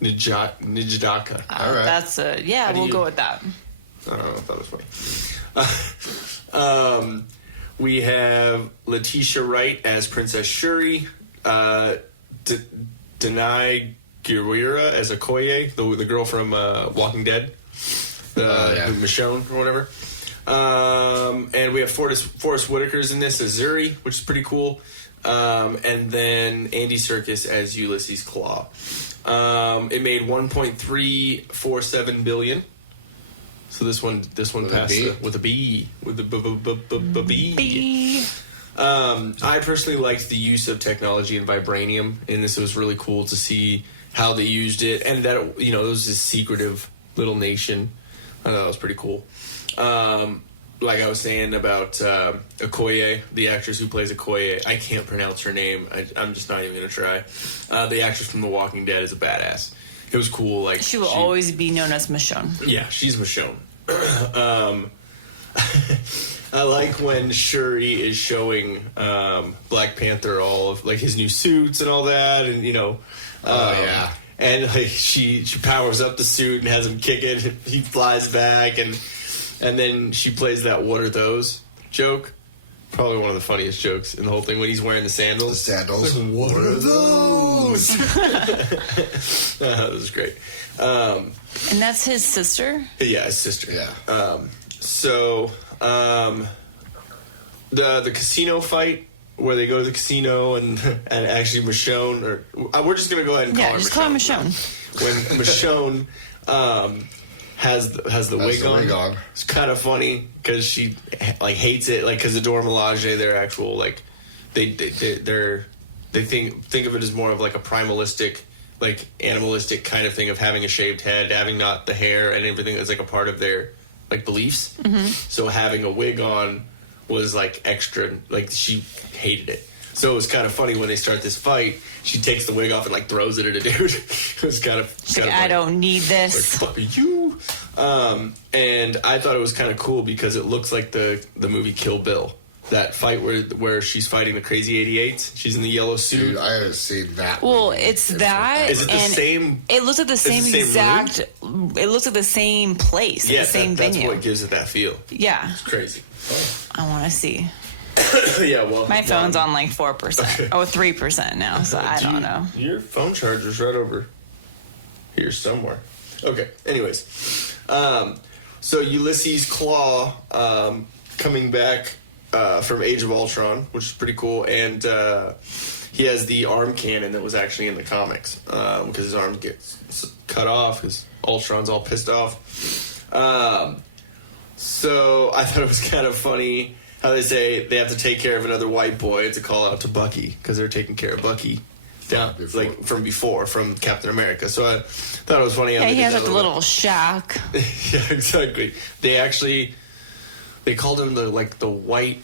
Ninjadaka. All right. That's a we'll go with that. I don't know if that was funny. We have Letitia Wright as Princess Shuri. Denai Guerrera as Okoye, the girl from Walking Dead, Michonne or whatever. And we have Forrest Whitaker's in this as Zuri, which is pretty cool. And then Andy Serkis as Ulysses Claw. It made $1.347 billion. So this one passed with a B. With a B. I personally liked the use of technology and vibranium in this. It was really cool to see how they used it, and that it was this secretive little nation. I thought that was pretty cool. Like I was saying about Okoye, the actress who plays Okoye, I can't pronounce her name. I'm just not even going to try. The actress from The Walking Dead is a badass. It was cool. Like she will always be known as Michonne. Yeah, she's Michonne. I like when Shuri is showing Black Panther all of like his new suits and all that, and and like she powers up the suit and has him kick it. And he flies back, and then she plays that "What are those?" joke. Probably one of the funniest jokes in the whole thing when he's wearing the sandals. The sandals. Like, what are those? That was great. And that's his sister? Yeah, his sister. Yeah. The casino fight where they go to the casino and actually Michonne, or we're just gonna go ahead and call her just Michonne. call her Michonne. When Michonne has the wig on. It's kind of funny because she like hates it, like because the Dora Milaje, they're actual like they think of it as more of like a primalistic, like animalistic kind of thing of having a shaved head, having not the hair and everything is like a part of their like beliefs. Mm-hmm. So having a wig on was like extra, like she hated it. So it was kind of funny when they start this fight. She takes the wig off and like throws it at a dude. It was kind of. She's like, I don't need this. Like, fuck you. And I thought it was kind of cool because it looks like the movie Kill Bill. That fight where she's fighting the Crazy 88s. She's in the yellow suit. Dude, I haven't seen that. Well, it's that. Is it the same? It looks like the same exact. It looks like the same place. Yeah, the same venue. That's what gives it that feel. Yeah, it's crazy. I want to see. Yeah, well, my phone's on like 4%. Okay. Oh, 3% now. So I don't know. Your phone charger's right over here somewhere. Okay. Anyways, so Ulysses Claw coming back from Age of Ultron, which is pretty cool, and he has the arm cannon that was actually in the comics because his arm gets cut off because Ultron's all pissed off. So I thought it was kind of funny how they say they have to take care of another white boy. It's a call out to Bucky because they're taking care of Bucky down from Captain America. So I thought it was funny. Yeah, he has like a little shack. Yeah, exactly. They called him the white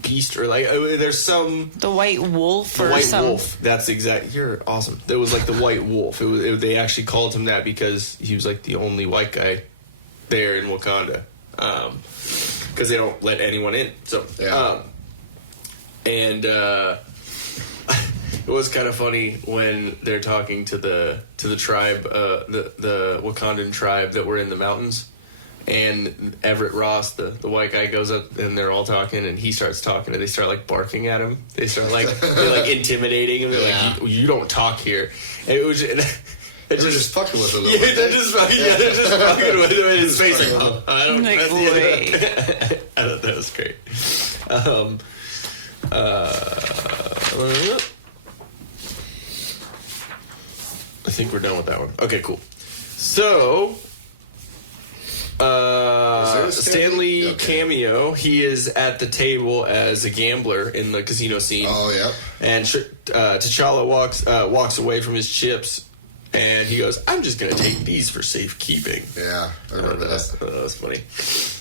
beast, or like there's some the white wolf. The white wolf. That's exact. You're awesome. It was like the white wolf. They actually called him that because he was like the only white guy there in Wakanda. Because they don't let anyone in. So it was kind of funny when they're talking to the tribe, the Wakandan tribe that were in the mountains. And Everett Ross, the white guy, goes up and they're all talking, and he starts talking, and they start like barking at him. They start like they're like intimidating him. They're like, you don't talk here. And it was. They're just fucking with him. Yeah, they're just fucking with him in his face. Like, I don't know. I thought that was great. I think we're done with that one. Okay, cool. So, Stanley cameo. He is at the table as a gambler in the casino scene. Oh, yeah. And T'Challa walks away from his chips. And he goes, I'm just going to take these for safekeeping. Yeah, I remember that. That was funny.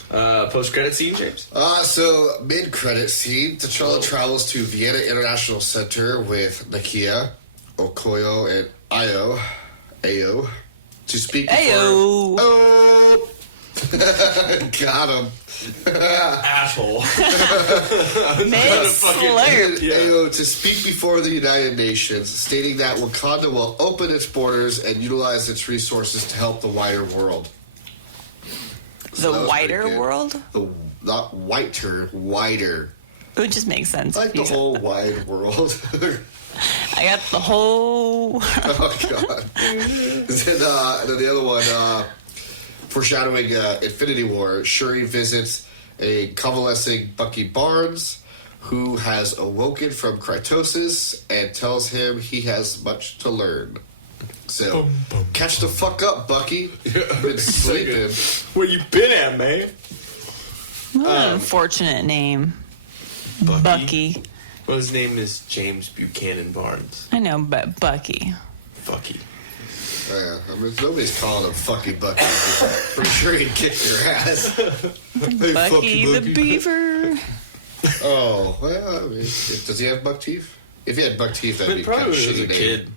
Post-credit scene, James? So, mid-credit scene, T'Challa travels to Vienna International Center with Nakia, Okoye, and Ayo to speak before... Oh! Got him. Asshole. Mid-slurp. Ayo to speak before the United Nations, stating that Wakanda will open its borders and utilize its resources to help the wider world. So the wider world? Not whiter, wider. It would just make sense. Like the whole wide world. I got the whole. Oh God. Then the other one, foreshadowing Infinity War. Shuri visits a convalescing Bucky Barnes, who has awoken from cryosis and tells him he has much to learn. So, catch the fuck up, Bucky. You've been sleeping. Where you been at, man? What an unfortunate name. Bucky. Well, his name is James Buchanan Barnes. I know, but Bucky. Bucky. Yeah, I mean, nobody's calling him fucking Bucky. Pretty sure he'd kick your ass. Hey, Bucky the Beaver. Oh, well, I mean, does he have buck teeth? If he had buck teeth, that'd be Probably kind of as shitty a name. kid.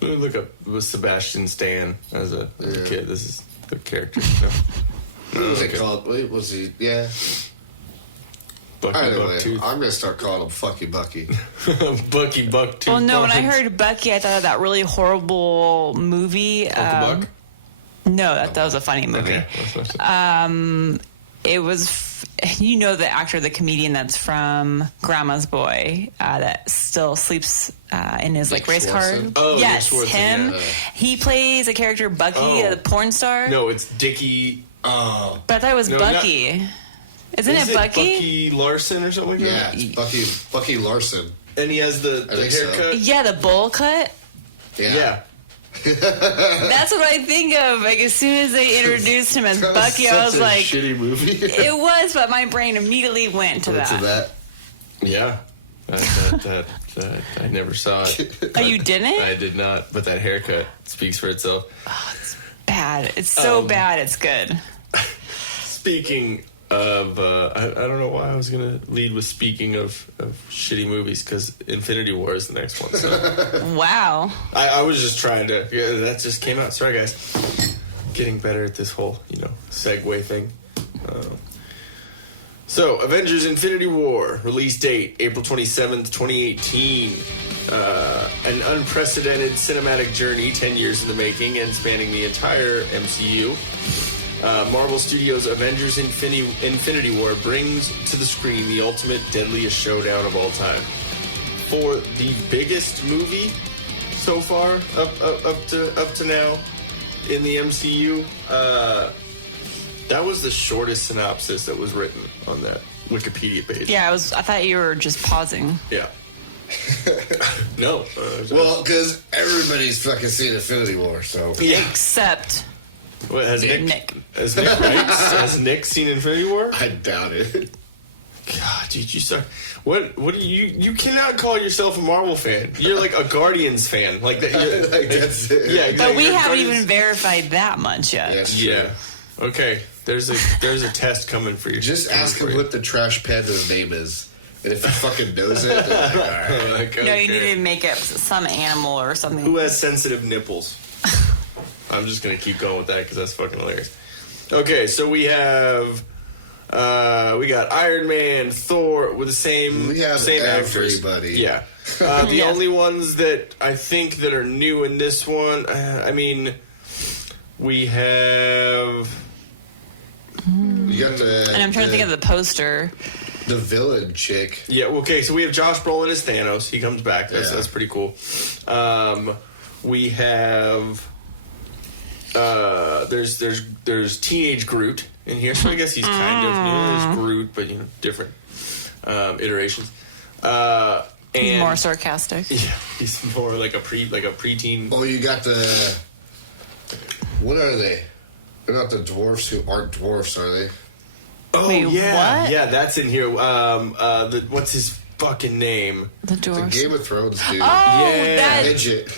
Let me look up with Sebastian Stan as a kid. This is the character. So. What was it called? Wait, was he? Yeah. Bucky Anyway, Bucktooth. I'm gonna start calling him Fucky Bucky. Bucky Bucktooth. Well, no, when I Barnes. heard Bucky, I thought of that really horrible movie. Uncle Buck? No, that was a funny movie. Okay. Let's watch it. It was, you know, the actor, the comedian that's from Grandma's Boy, that still sleeps in his Nick race car. Swartzen? Oh, Nick yes, Swartzen, him. yeah. He plays a character Bucky, Oh. the porn star. No, it's Dickie. Oh, But I thought it was No, Bucky. Isn't Is it Bucky? Bucky Larson or something like yeah, that? it's Bucky Larson. And he has the think so. haircut. Yeah, the bowl cut. Yeah. That's what I think of. Like, as soon as they introduced him as That Bucky, I was such a like, shitty movie. it was, but my brain immediately went to To that. that. Yeah. That I never saw it. Oh, you didn't? I did not, but that haircut speaks for itself. Bad. It's so bad, it's good. Speaking of, I don't know why I was going to lead with speaking of shitty movies, because Infinity War is the next one. So Wow. I was just trying to, that just came out. Sorry, guys. Getting better at this whole, segue thing. So, Avengers Infinity War, release date, April 27th, 2018. An unprecedented cinematic journey, 10 years in the making and spanning the entire MCU. Marvel Studios' Avengers Infinity War brings to the screen the ultimate, deadliest showdown of all time. For the biggest movie so far, up to now, in the MCU, that was the shortest synopsis that was written on that Wikipedia page. Yeah, I thought you were just pausing. Yeah. No. Well, because everybody's fucking seen Infinity War, so. Yeah. Except What, has Nick. Has Nick seen Infinity War? I doubt it. God, dude, you suck. What do you cannot call yourself a Marvel fan. You're like a Guardians fan. Like that. Like, that's it. Yeah, exactly. But we You're haven't Guardians- even verified that much yet. That's true. Yeah. Okay. There's a test coming for you. Just ask him what the trash panda's name is. And if he fucking knows it, then like, all right. Like, No, you okay. need to make up some animal or something. Who has sensitive nipples? I'm just gonna keep going with that because that's fucking hilarious. Okay, so we have we got Iron Man, Thor with the same We have same actors. everybody. Yeah. The Yes. only ones that I think that are new in this one, I mean, we have. You got the. And I'm trying to think of the poster. the villain chick. Yeah, okay, so we have Josh Brolin as Thanos. He comes back. That's pretty cool. We have there's teenage Groot in here, so I guess he's kind of there's Groot, but different iterations. And More sarcastic. yeah, he's more like a preteen. Oh, you got the. What are they? They're not the dwarfs who aren't dwarfs, are they? Oh Wait, yeah, what? yeah, that's in here. What's his fucking name? The The dwarfs. Game of Thrones dude. Oh, Yeah. that Midget.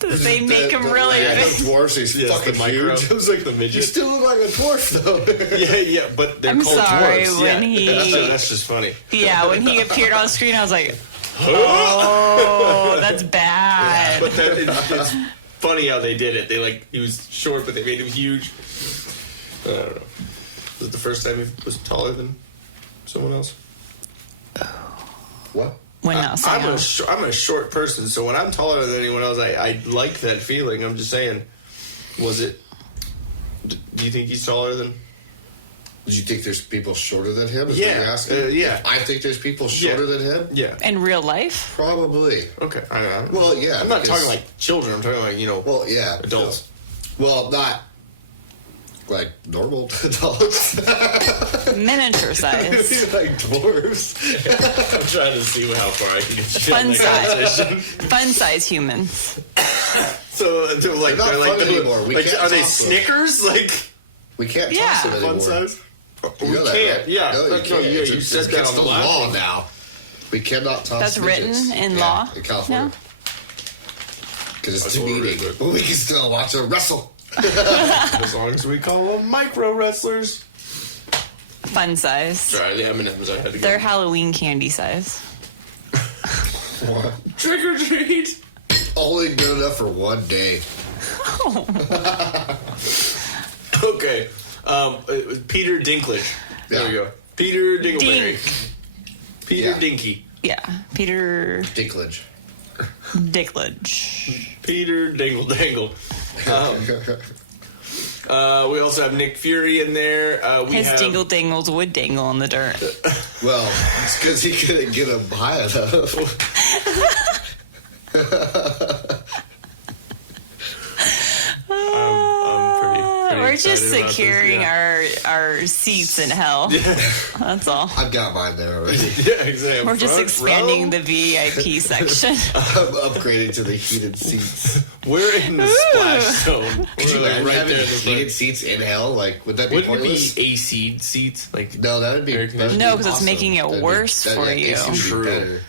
they make him really Yeah, big. the dwarfs. He's Yes, fucking the micro. huge. It was like the You midget. still look like a dwarf, though. Yeah, but they're I'm called sorry, dwarves. when yeah. he- So that's just funny. Yeah, when he appeared on screen, I was like, oh, that's bad. But it's funny how they did it. He was short, but they made him huge. I don't know. Was it the first time he was taller than someone else? What? When not saying I'm a short person, so when I'm taller than anyone else, I like that feeling. I'm just saying, was it? Do you think he's taller than Do you think there's people shorter than him? Is Yeah, what you're asking? yeah. I think there's people shorter than him. Yeah. In real life? Probably. Okay. Well, yeah. I'm not because- talking like children. I'm talking like Well, yeah. adults. Well, not like normal adults. Miniature size. Like dwarves. I'm trying to see how far I can get you. Fun on that size. conversation. Fun size humans. So they're like They're not like fun anymore. We like, can't are they toss them. Snickers? Like We can't Yeah. toss them anymore. fun size? You We know that, can't. right? Yeah. No, you That's- can't. yeah, It's you said it's that against on the the last law one. now. We cannot toss That's written midgets. in Yeah, law? in California. No? Because it's That's too what we're meaty. doing. But we can still watch them wrestle. As long as we call them micro wrestlers. Fun size. Sorry, the M&Ms I had to They're go. Halloween candy size. What? Trick or treat. Only good enough for one day. Okay. It was Peter Dinklage. There Yeah. we go. Peter Dingleberry. Peter Yeah. Dinky. Yeah. Peter Dinklage. Dicklage. Peter Dingle Dangle. We also have Nick Fury in there. We His have dingle dingles would dangle in the dirt. Well, it's because he couldn't get them high enough. I'm pretty We're just excited about this, securing yeah. our seats in hell. That's all. I've got mine there already. Yeah, exactly. We're just Front expanding row. the VIP section. I'm upgrading to the heated seats. We're in the splash zone. Could We're you like imagine right having there in the heated front. seats in hell? Like, would that be Wouldn't it pointless? be AC seats? Like No, that would be. Air conditioning? No, 'cause it's making it worse for you. True.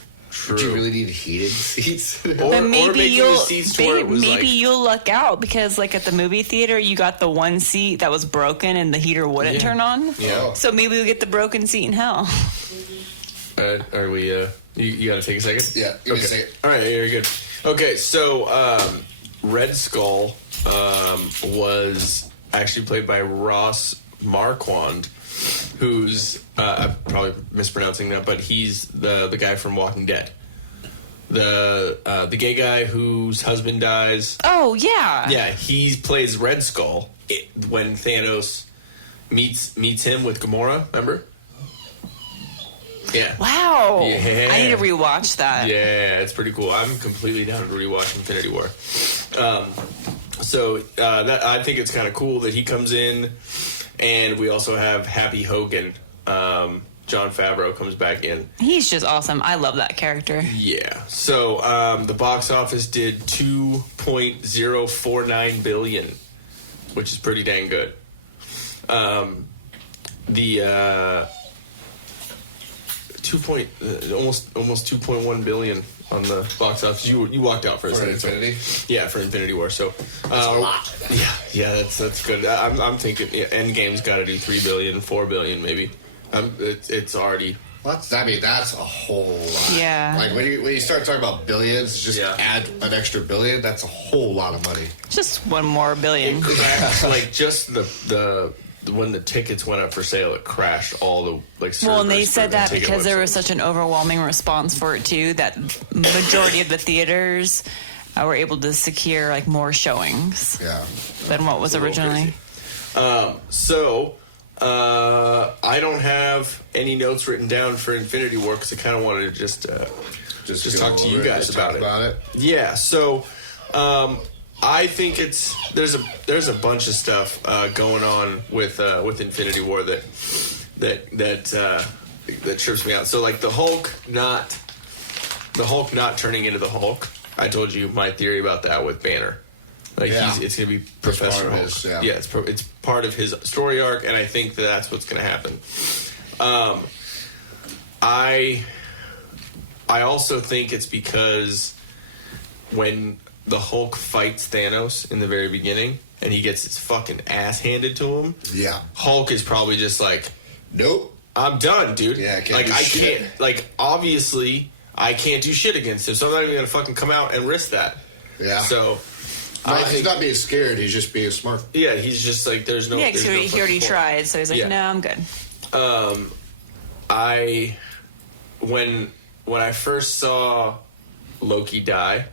Would you really need heated seats? Or, But maybe making the you'll seats to where it was maybe like, you'll luck out because like at the movie theater you got the one seat that was broken and the heater wouldn't Yeah. turn on. Yeah. So maybe we'll get the broken seat in hell. Are we? You got to take a second. Yeah, give me a Okay. second. All right, very good. Okay, so Red Skull was actually played by Ross Marquand, who's I'm probably mispronouncing that, but he's the guy from Walking Dead, the gay guy whose husband dies. Oh yeah. Yeah, he plays Red Skull when Thanos meets him with Gamora. Remember? Yeah. Wow. Yeah. I need to rewatch that. Yeah, it's pretty cool. I'm completely down to rewatch Infinity War. So I think it's kind of cool that he comes in, and we also have Happy Hogan. John Favreau comes back in. He's just awesome. I love that character. Yeah. So the box office did $2.049 billion, which is pretty dang good. Almost 2.1 billion on the box office. You walked out for a For second. Infinity? Yeah, for Infinity War. So That's a lot. Yeah, that's good. I'm thinking Endgame's got to do 3 billion, 4 billion maybe. It's already. That's a whole lot. Yeah. Like when you start talking about billions, just Yeah. add an extra billion. That's a whole lot of money. Just one more billion. It crashed, like just the when the tickets went up for sale, it crashed all the like. Well, and they servers for said the that ticket because there was websites. such an overwhelming response for it too, that majority of the theaters were able to secure like more showings Yeah. than what was It's a little originally. crazy. I don't have any notes written down for Infinity War because I kind of wanted to just Just talk to go you over it, guys just about talk it. Yeah, so I think there's a bunch of stuff going on with Infinity War that trips me out. So like the Hulk not turning into the Hulk. I told you my theory about that with Banner. Like Yeah. it's gonna be Professor part of Hulk. his, yeah. It's part of his story arc, and I think that's what's gonna happen. I also think it's because when the Hulk fights Thanos in the very beginning and he gets his fucking ass handed to him, Yeah. Hulk is probably just like, Nope. I'm done, dude. Yeah, I can't like do I shit. can't. Like obviously, I can't do shit against him, so I'm not even gonna fucking come out and risk that. Yeah. So, He's not being scared. He's just being smart. yeah, he's just like, there's no. Yeah, there's because no he already fucking point. tried, so he's like, Yeah. no, I'm good. When I first saw Loki die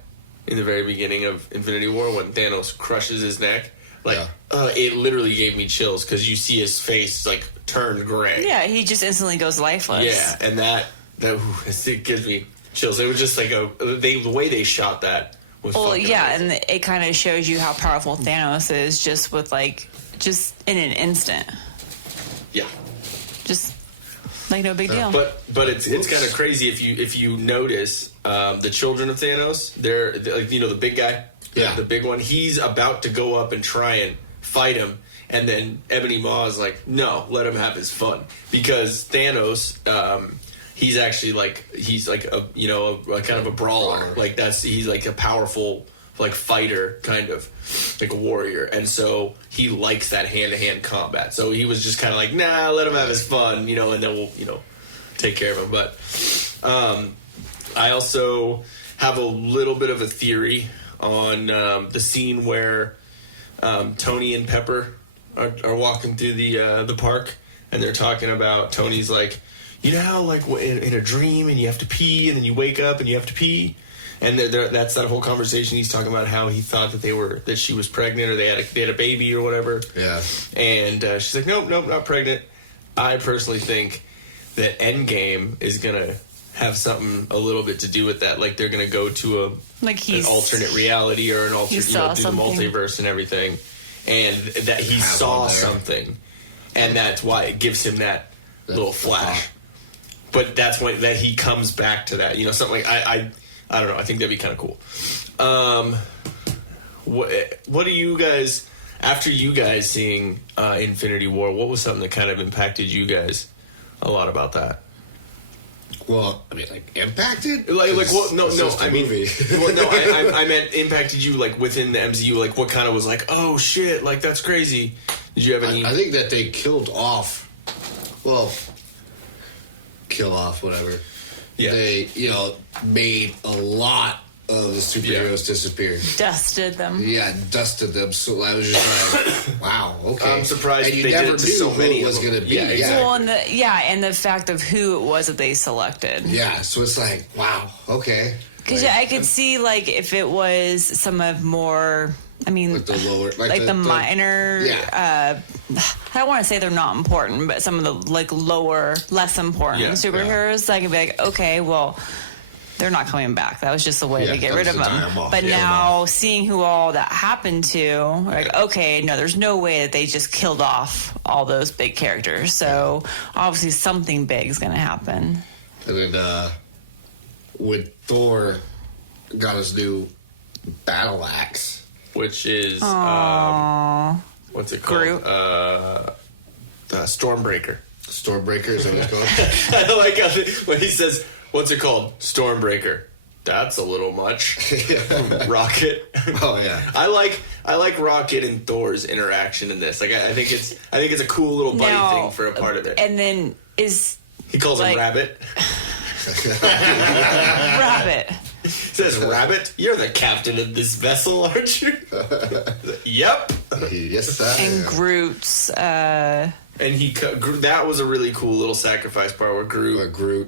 in the very beginning of Infinity War, when Thanos crushes his neck, Like, it literally gave me chills because you see his face like turn gray. Yeah, he just instantly goes lifeless. Yeah, and that it gives me chills. It was just like the way they shot that was. Well, yeah, amazing. and it kind of shows you how powerful Thanos is just in an instant. Yeah. Just like no big deal. But it's kind of crazy if you notice the children of Thanos. They're like the big guy, the big one. He's about to go up and try and fight him, and then Ebony Maw is like, no, let him have his fun because Thanos. He's actually he's like a kind of a brawler. Like he's like a powerful like fighter kind of like a warrior, and so he likes that hand-to-hand combat. So he was just kind of like, nah, let him have his fun, and then we'll take care of him. But I also have a little bit of a theory on the scene where Tony and Pepper are walking through the park, and they're talking about Tony's like, how like in a dream and you have to pee, and then you wake up and you have to pee. And that's that whole conversation. He's talking about how he thought that she was pregnant or they had a baby or whatever. Yeah. And she's like, nope, not pregnant. I personally think that Endgame is gonna have something a little bit to do with that. Like they're gonna go to an alternate reality or an alternate through the multiverse and everything, and that he saw something, and that's why it gives him that little flash. But that's when that he comes back to that. Something like I don't know. I think that'd be kind of cool. What do you guys, after you guys seeing Infinity War, what was something that kind of impacted you guys a lot about that? Well, I mean, like impacted? I meant impacted you like within the MCU. Like what kind of was like, oh shit, like that's crazy. Did you have any? I think that they killed off. Well, kill off whatever. Yeah. They, made a lot of the superheroes disappear. Dusted them. Yeah, dusted them. So I was just like, wow, okay. I'm surprised and you they never did knew so who many it was going to be. Yeah, exactly. Well, and the fact of who it was that they selected. Yeah, so it's like, wow, okay. Because I could see, like, if it was some of more... I mean, like the lower, like the minor. Yeah. I don't want to say they're not important, but some of the like lower, less important superheroes. I could be like, okay, well, they're not coming back. That was just a way to get rid of them. But now, seeing who all that happened to, like, okay, no, there's no way that they just killed off all those big characters. So obviously, something big is going to happen. And then when Thor got his new battle axe. Which is what's it called? Groot. Stormbreaker. Stormbreaker is what it's called. I like how when he says, "What's it called?" Stormbreaker. That's a little much. Rocket. Oh yeah. I like Rocket and Thor's interaction in this. Like I think it's a cool little buddy thing for a part of it. And then he calls him Rabbit. Rabbit. He says, Rabbit, you're the captain of this vessel, aren't you? Yep. Yes, I am. And Groot's... And that was a really cool little sacrifice part where Groot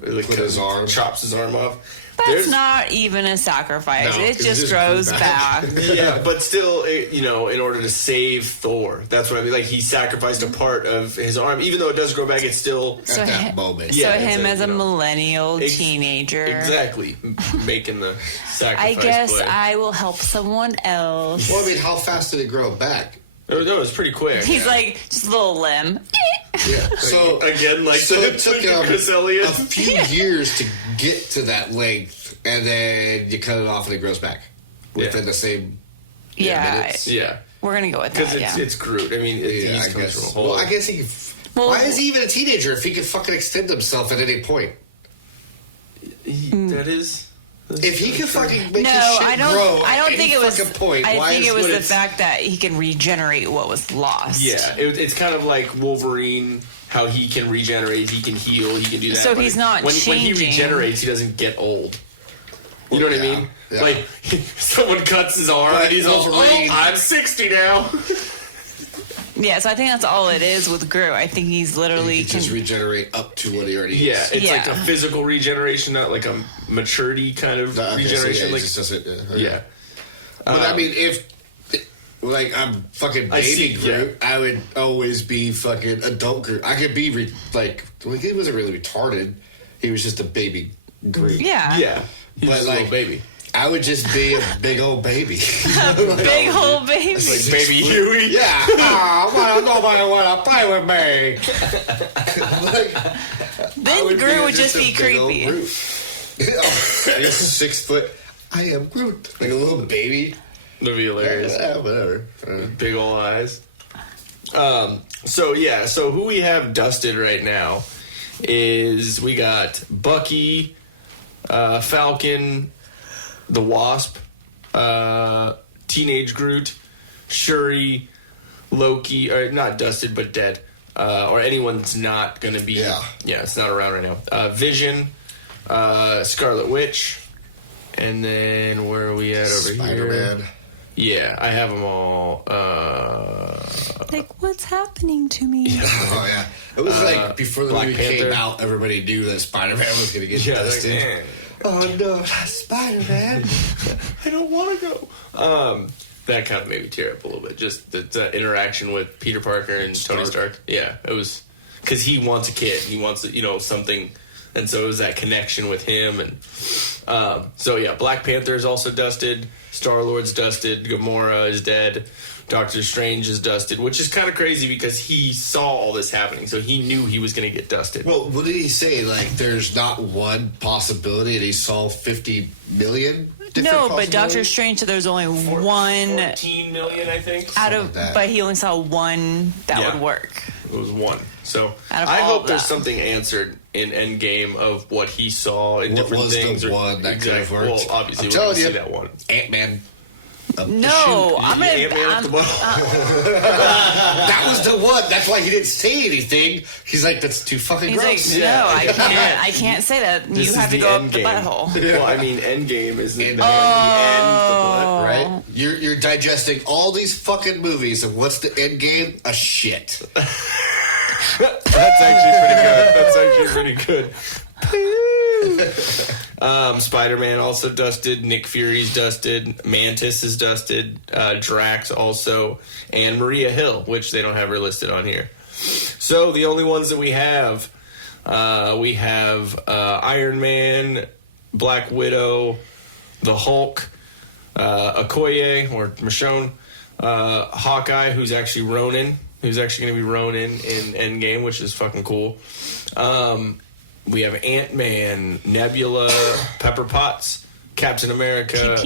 like, put his arm, chops his arm off. That's not even a sacrifice. No, it just grows back. Yeah, but still, in order to save Thor, that's what I mean. Like, he sacrificed a part of his arm. Even though it does grow back, it's still... at that moment. So him as a millennial teenager. Exactly. Making the sacrifice. I guess I will help someone else. Well, I mean, how fast did it grow back? No, it was pretty quick. He's like, just a little limb. Yeah. So again, so it took him a few years to get to that length, and then you cut it off and it grows back within the same minutes. Yeah. We're gonna go with that. Because it's Groot. I mean, I guess. Well, I guess he. Why is he even a teenager if he could fucking extend himself at any point? That is. If he can fucking make his shit grow, I don't think it was. Point, I think it was the fact that he can regenerate what was lost. Yeah, it's kind of like Wolverine. How he can regenerate, he can heal, he can do that. So he's not changing. When he regenerates, he doesn't get old. You know what I mean? Yeah. Like someone cuts his arm and he's all, I'm 60 now. Yeah, so I think that's all it is with Groot. I think he's literally he can just regenerate up to what he already is. Yeah, it's like a physical regeneration, not like a maturity kind of regeneration. So like just does it. Yeah. But I mean, like I'm fucking baby Groot, I would always be fucking adult Groot. I could be he wasn't really retarded. He was just a baby Groot. Yeah. Yeah. He's But just a like little baby. I would just be a big old baby. Big old baby. Like baby Huey. Yeah. Nobody want to play with me. Then Groot would just be creepy. Like a 6 foot. I am Groot. Like a little baby. That'd be hilarious. Yeah, whatever. Big old eyes. So who we have dusted right now is we got Bucky, Falcon, the Wasp, Teenage Groot, Shuri, Loki, or not dusted but dead, or anyone that's not going to be. Yeah, it's not around right now. Vision, Scarlet Witch, and then where are we at over here? Spider-Man. Yeah, I have them all. Like, what's happening to me? Oh, yeah. It was like before the Black movie Panther. came out, everybody knew that Spider-Man was going to get dusted. Like, Oh, no, Spider-Man. I don't want to go. That kind of made me tear up a little bit. Just the interaction with Peter Parker and Tony Stark. Yeah, it was because he wants a kid. He wants something, and so it was that connection with him. And Black Panther is also dusted. Star-Lord's dusted. Gamora is dead. Doctor Strange is dusted, which is kind of crazy because he saw all this happening, so he knew he was going to get dusted. Well, what did he say? Like, there's not one possibility, and he saw 50 million No, but Doctor Strange said there's only one 14 million, I think. but he only saw one that would work. It was one. So Out of I all hope of there's that. something answered in Endgame of what he saw in different was things. the one that could have worked? Well, obviously, I'm we're going telling to you. see that one. Ant-Man. No, I'm gonna. Ant-Man up the butt. That was the one. That's why he didn't say anything. He's like, that's too fucking He's like, gross. no, I can't. I can't say that. This You is have to the go up end the game. butthole. Well, I mean, Endgame is the end. The Oh. Right? You're digesting all these fucking movies, and what's the end game? A shit. That's actually pretty good. Spider-Man also dusted. Nick Fury's dusted. Mantis is dusted. Drax also, and Maria Hill, which they don't have her listed on here. So the only ones that we have Iron Man, Black Widow, the Hulk, Okoye or Michonne, Hawkeye, who's actually Ronin, who's actually going to be Ronin in Endgame, which is fucking cool. We have Ant-Man, Nebula, Pepper Potts, Captain America,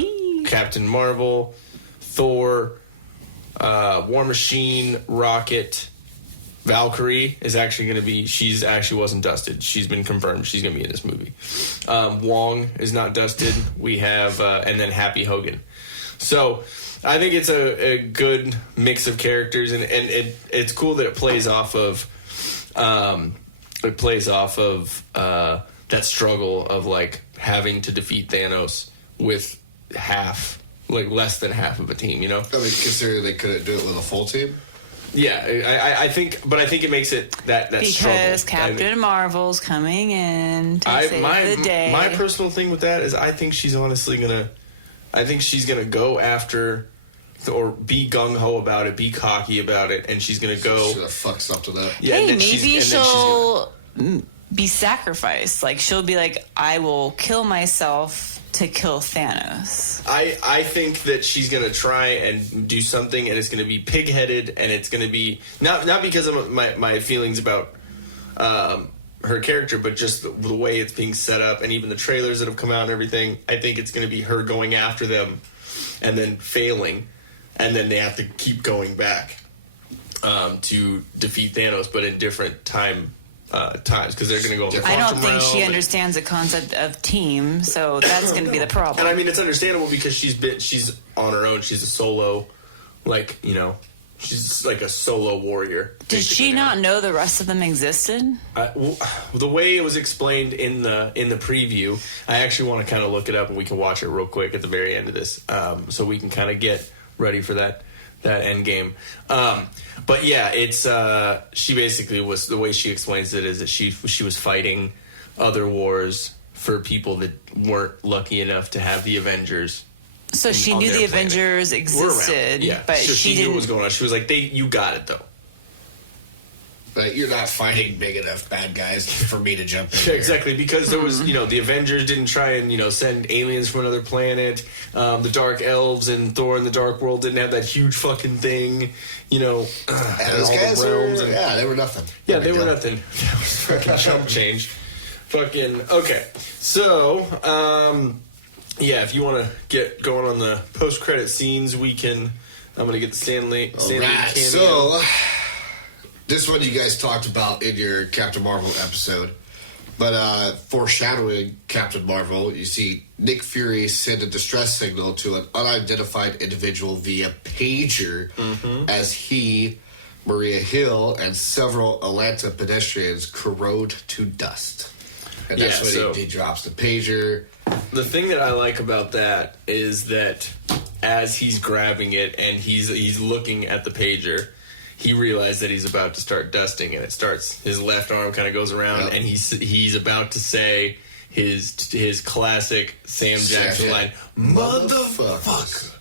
Captain Marvel, Thor, War Machine, Rocket, Valkyrie is actually going to be... She's actually wasn't dusted. She's been confirmed. She's going to be in this movie. Wong is not dusted. We have... and then Happy Hogan. So... I think it's a good mix of characters, and it's cool that it plays off of that struggle of like having to defeat Thanos with less than half of a team, you know? I mean, considering they couldn't do it with a full team. Yeah, I think it makes it that struggle. Because Captain Marvel's coming in to save the day. My personal thing with that is I think she's honestly gonna go after or be gung-ho about it, be cocky about it, and she's gonna go... Should have fucked something up. Yeah, hey, maybe she'll be sacrificed. Like, she'll be like, I will kill myself to kill Thanos. I think that she's gonna try and do something, and it's gonna be pig-headed, and it's gonna be... Not because of my feelings about her character, but just the way it's being set up, and even the trailers that have come out and everything. I think it's gonna be her going after them and then failing, and then they have to keep going back to defeat Thanos, but in different times, because they're going to go. I don't think she understands the concept of team, so that's going to be the problem. And I mean, it's understandable because she's on her own. She's a solo, she's like a solo warrior. Did she not know the rest of them existed? The way it was explained in the preview, I actually want to kind of look it up, and we can watch it real quick at the very end of this, so we can kind of get ready for that end game. But yeah, it's she basically was, the way she explains it is that she was fighting other wars for people that weren't lucky enough to have the Avengers. So she knew the Avengers existed, but so she knew didn't. what was going on. She was like, you got it, though. But you're not fighting big enough bad guys for me to jump in. Exactly, because there was, the Avengers didn't try and, send aliens from another planet. The Dark Elves and Thor in the Dark World didn't have that huge fucking thing, and those guys they were nothing. Yeah, they were nothing. That was fucking chump change. Fucking, okay. So, if you want to get going on the post-credit scenes, I'm going to get the Stanley cameo. So, this one you guys talked about in your Captain Marvel episode, but foreshadowing Captain Marvel, you see Nick Fury send a distress signal to an unidentified individual via pager as he, Maria Hill, and several Atlanta pedestrians corrode to dust. And that's when he drops the pager. The thing that I like about that is that as he's grabbing it and he's looking at the pager, he realized that he's about to start dusting, and his left arm kind of goes around, and he's about to say his classic Sam Jackson line, "Motherfucker."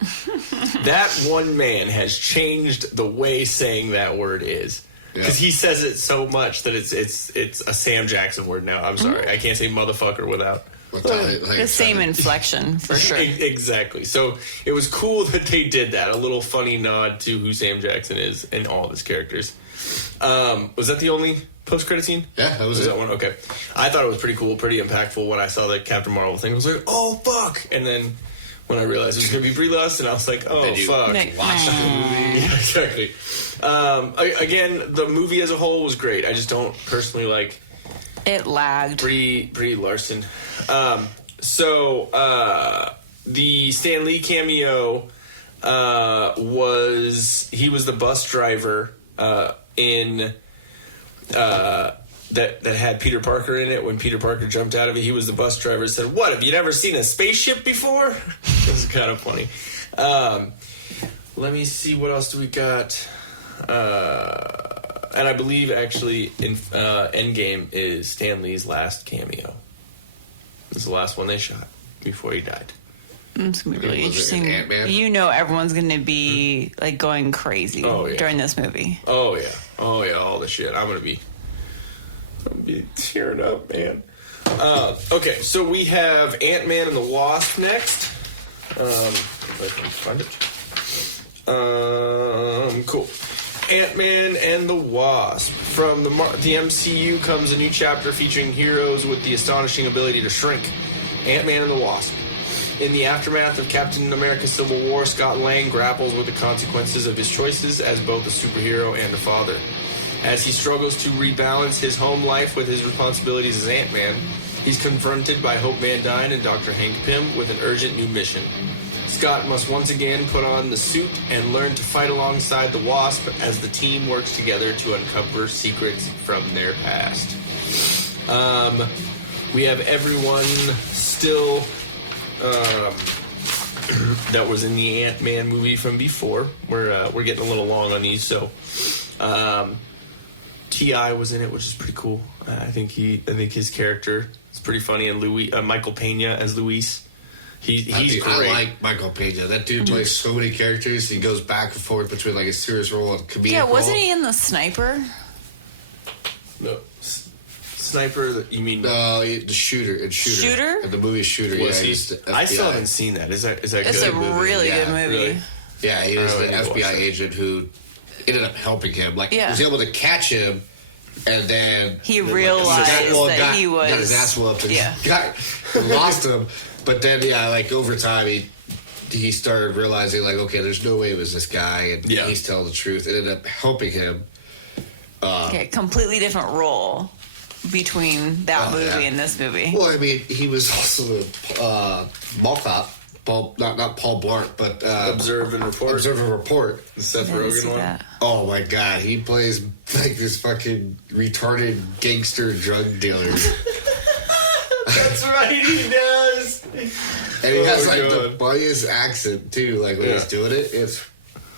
That one man has changed the way saying that word is. Because he says it so much that it's a Sam Jackson word now. I'm sorry. I can't say motherfucker without the same inflection, for sure. Exactly. So it was cool that they did that. A little funny nod to who Sam Jackson is and all of his characters. Was that the only post-credit scene? Yeah, that was it. That one? Okay. I thought it was pretty cool, pretty impactful when I saw the Captain Marvel thing. I was like, oh, fuck! And then when I realized it was going to be Brie Larson, I was like, oh, fuck. Watch the movie. Yeah, exactly. Again, the movie as a whole was great. I just don't personally like... It lagged. Brie Larson. The Stan Lee cameo was the bus driver in that had Peter Parker in it. When Peter Parker jumped out of it, he was the bus driver and said, "What, have you never seen a spaceship before?" It was kind of funny. Let me see, what else do we got? And I believe actually in Endgame is Stan Lee's last cameo. This is the last one they shot before he died. It's going to be really interesting. Ant-Man? Everyone's going to be like going crazy during this movie. Oh yeah, all the shit. I'm gonna be tearing up, man. Okay, so we have Ant-Man and the Wasp next. If I can find it. Cool. Ant-Man and the Wasp. From the MCU comes a new chapter featuring heroes with the astonishing ability to shrink. Ant-Man and the Wasp. In the aftermath of Captain America's Civil War, Scott Lang grapples with the consequences of his choices as both a superhero and a father. As he struggles to rebalance his home life with his responsibilities as Ant-Man, he's confronted by Hope Van Dyne and Dr. Hank Pym with an urgent new mission. Scott must once again put on the suit and learn to fight alongside the Wasp as the team works together to uncover secrets from their past. We have everyone still that was in the Ant-Man movie from before. We're getting a little long on these, so T.I. was in it, which is pretty cool. I think his character is pretty funny, and Michael Pena as Luis. He's great. I like Michael Pena. That dude plays so many characters. He goes back and forth between like a serious role and comedic role. Wasn't he in The Sniper? No. Sniper, you mean... the Shooter. Shooter? In the movie Shooter, I still haven't seen that. Is that good? It's a really good movie. Really? Yeah, he was the FBI agent who ended up helping him. Like, he was able to catch him, and then... He realized that he was... Got his ass whooped and lost him. But then, over time, he started realizing, like, okay, there's no way it was this guy, and he's telling the truth. It ended up helping him. Completely different role between that movie and this movie. Well, I mean, he was also the mall cop. Not Paul Blart, but... Observe and Report. Observe and Report. The Seth Rogen one. That. Oh, my God. He plays, like, this fucking retarded gangster drug dealer. That's right, he does. And he has, like, the funniest accent, too. Like, when he's doing it, it's...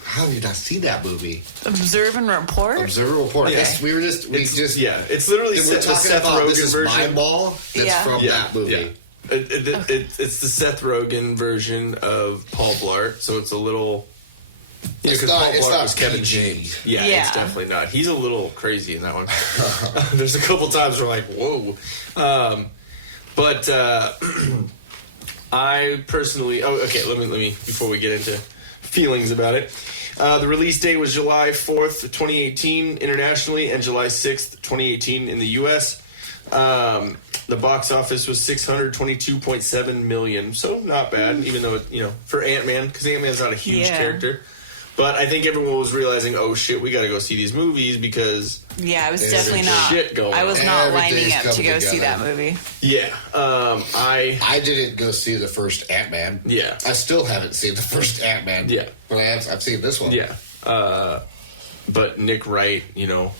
How have you not seen that movie? Observe and Report? Observe and Report. Yeah. It's literally it's literally we're the talking Seth about Rogen this is version. My Ball that's from that movie. Yeah. It's the Seth Rogen version of Paul Blart, so it's a little. Yeah, It's because not- Paul it's Blart not was Kevin PG. Feige. Yeah, Yeah. it's definitely not. He's a little crazy in that one. There's a couple times where like, whoa. But I personally. Oh, okay. Let me before we get into feelings about it. The release date was July 4th, 2018 internationally, and July 6th, 2018 in the U.S. The box office was $622.7 million, so not bad, even though, for Ant-Man, because Ant-Man's not a huge character. But I think everyone was realizing, oh shit, we got to go see these movies because Yeah, I was There's definitely not. shit going I was on. not Everything's lining up to coming go see that together. movie. yeah, I didn't go see the first Ant-Man. Yeah. I still haven't seen the first Ant-Man. Yeah. But I've seen this one. yeah. But Nick Wright,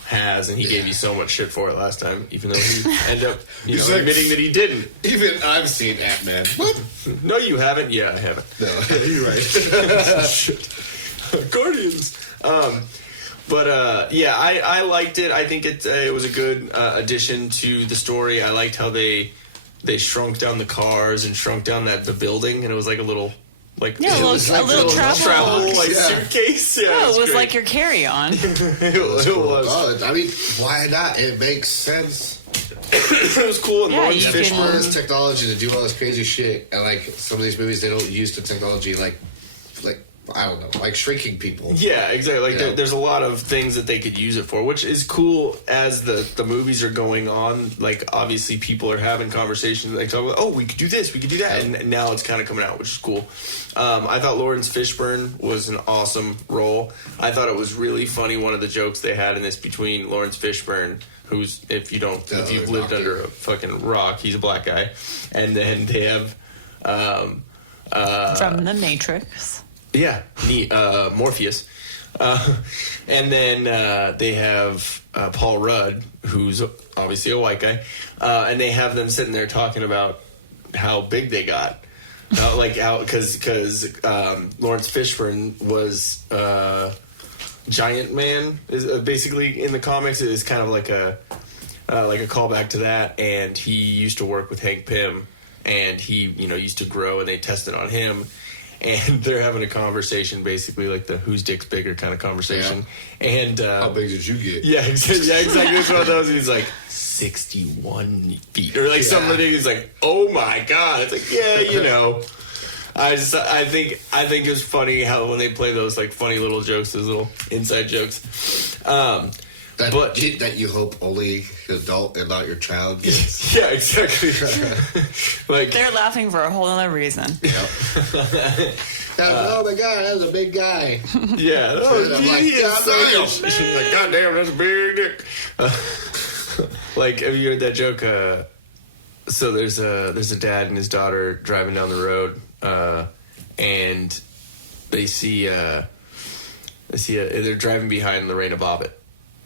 has, and he gave you so much shit for it last time, even though he ended up, He's like- admitting that he didn't. Even I've seen Ant-Man. What? No, you haven't. Yeah, I haven't. No, you're right. Shit. Guardians. I liked it. I think it was a good addition to the story. I liked how they shrunk down the cars and shrunk down the building, and it was like a little Yeah, It was like a little travel. like Yeah. suitcase. Yeah, Oh, it was great. like your carry-on. it was. Oh, I mean, why not? It makes sense. It was cool. And Yeah, Lawrence you Fishburne. All this technology to do all this crazy shit, and like some of these movies, they don't use the technology like I don't know, like shrinking people. Yeah, exactly. Like Yeah. there's a lot of things that they could use it for, which is cool as the movies are going on. Like obviously people are having conversations. Like talk about, oh, we could do this, we could do that, and now it's kind of coming out, which is cool. I thought Lawrence Fishburne was an awesome role. I thought it was really funny. One of the jokes they had in this between Lawrence Fishburne, who's if you've lived doctor. under a fucking rock, he's a black guy, and then they have. From The Matrix. Yeah, Morpheus. And then they have Paul Rudd, who's obviously a white guy, and they have them sitting there talking about how big they got. Because Lawrence Fishburne was Giant Man, is basically in the comics. It is kind of like a callback to that, and he used to work with Hank Pym, and he used to grow, and they tested on him. And they're having a conversation, basically like the "whose dick's bigger" kind of conversation. Yeah. And How big did you get? yeah, exactly. It's one of those. And he's like 61 feet, or like something ridiculous. He's like, "Oh my god!" It's like, yeah, I think it was funny how when they play those like funny little jokes, those little inside jokes. That you hope only an adult and not your child gets. Yeah, exactly. Like They're laughing for a whole other reason. Oh my god, that was a big guy. yeah. And Oh, I'm like, he is "God so damn." She's like, God damn, that's a big dick. Like, have you heard that joke? So there's a dad and his daughter driving down the road, and they see they're driving behind Lorena Bobbitt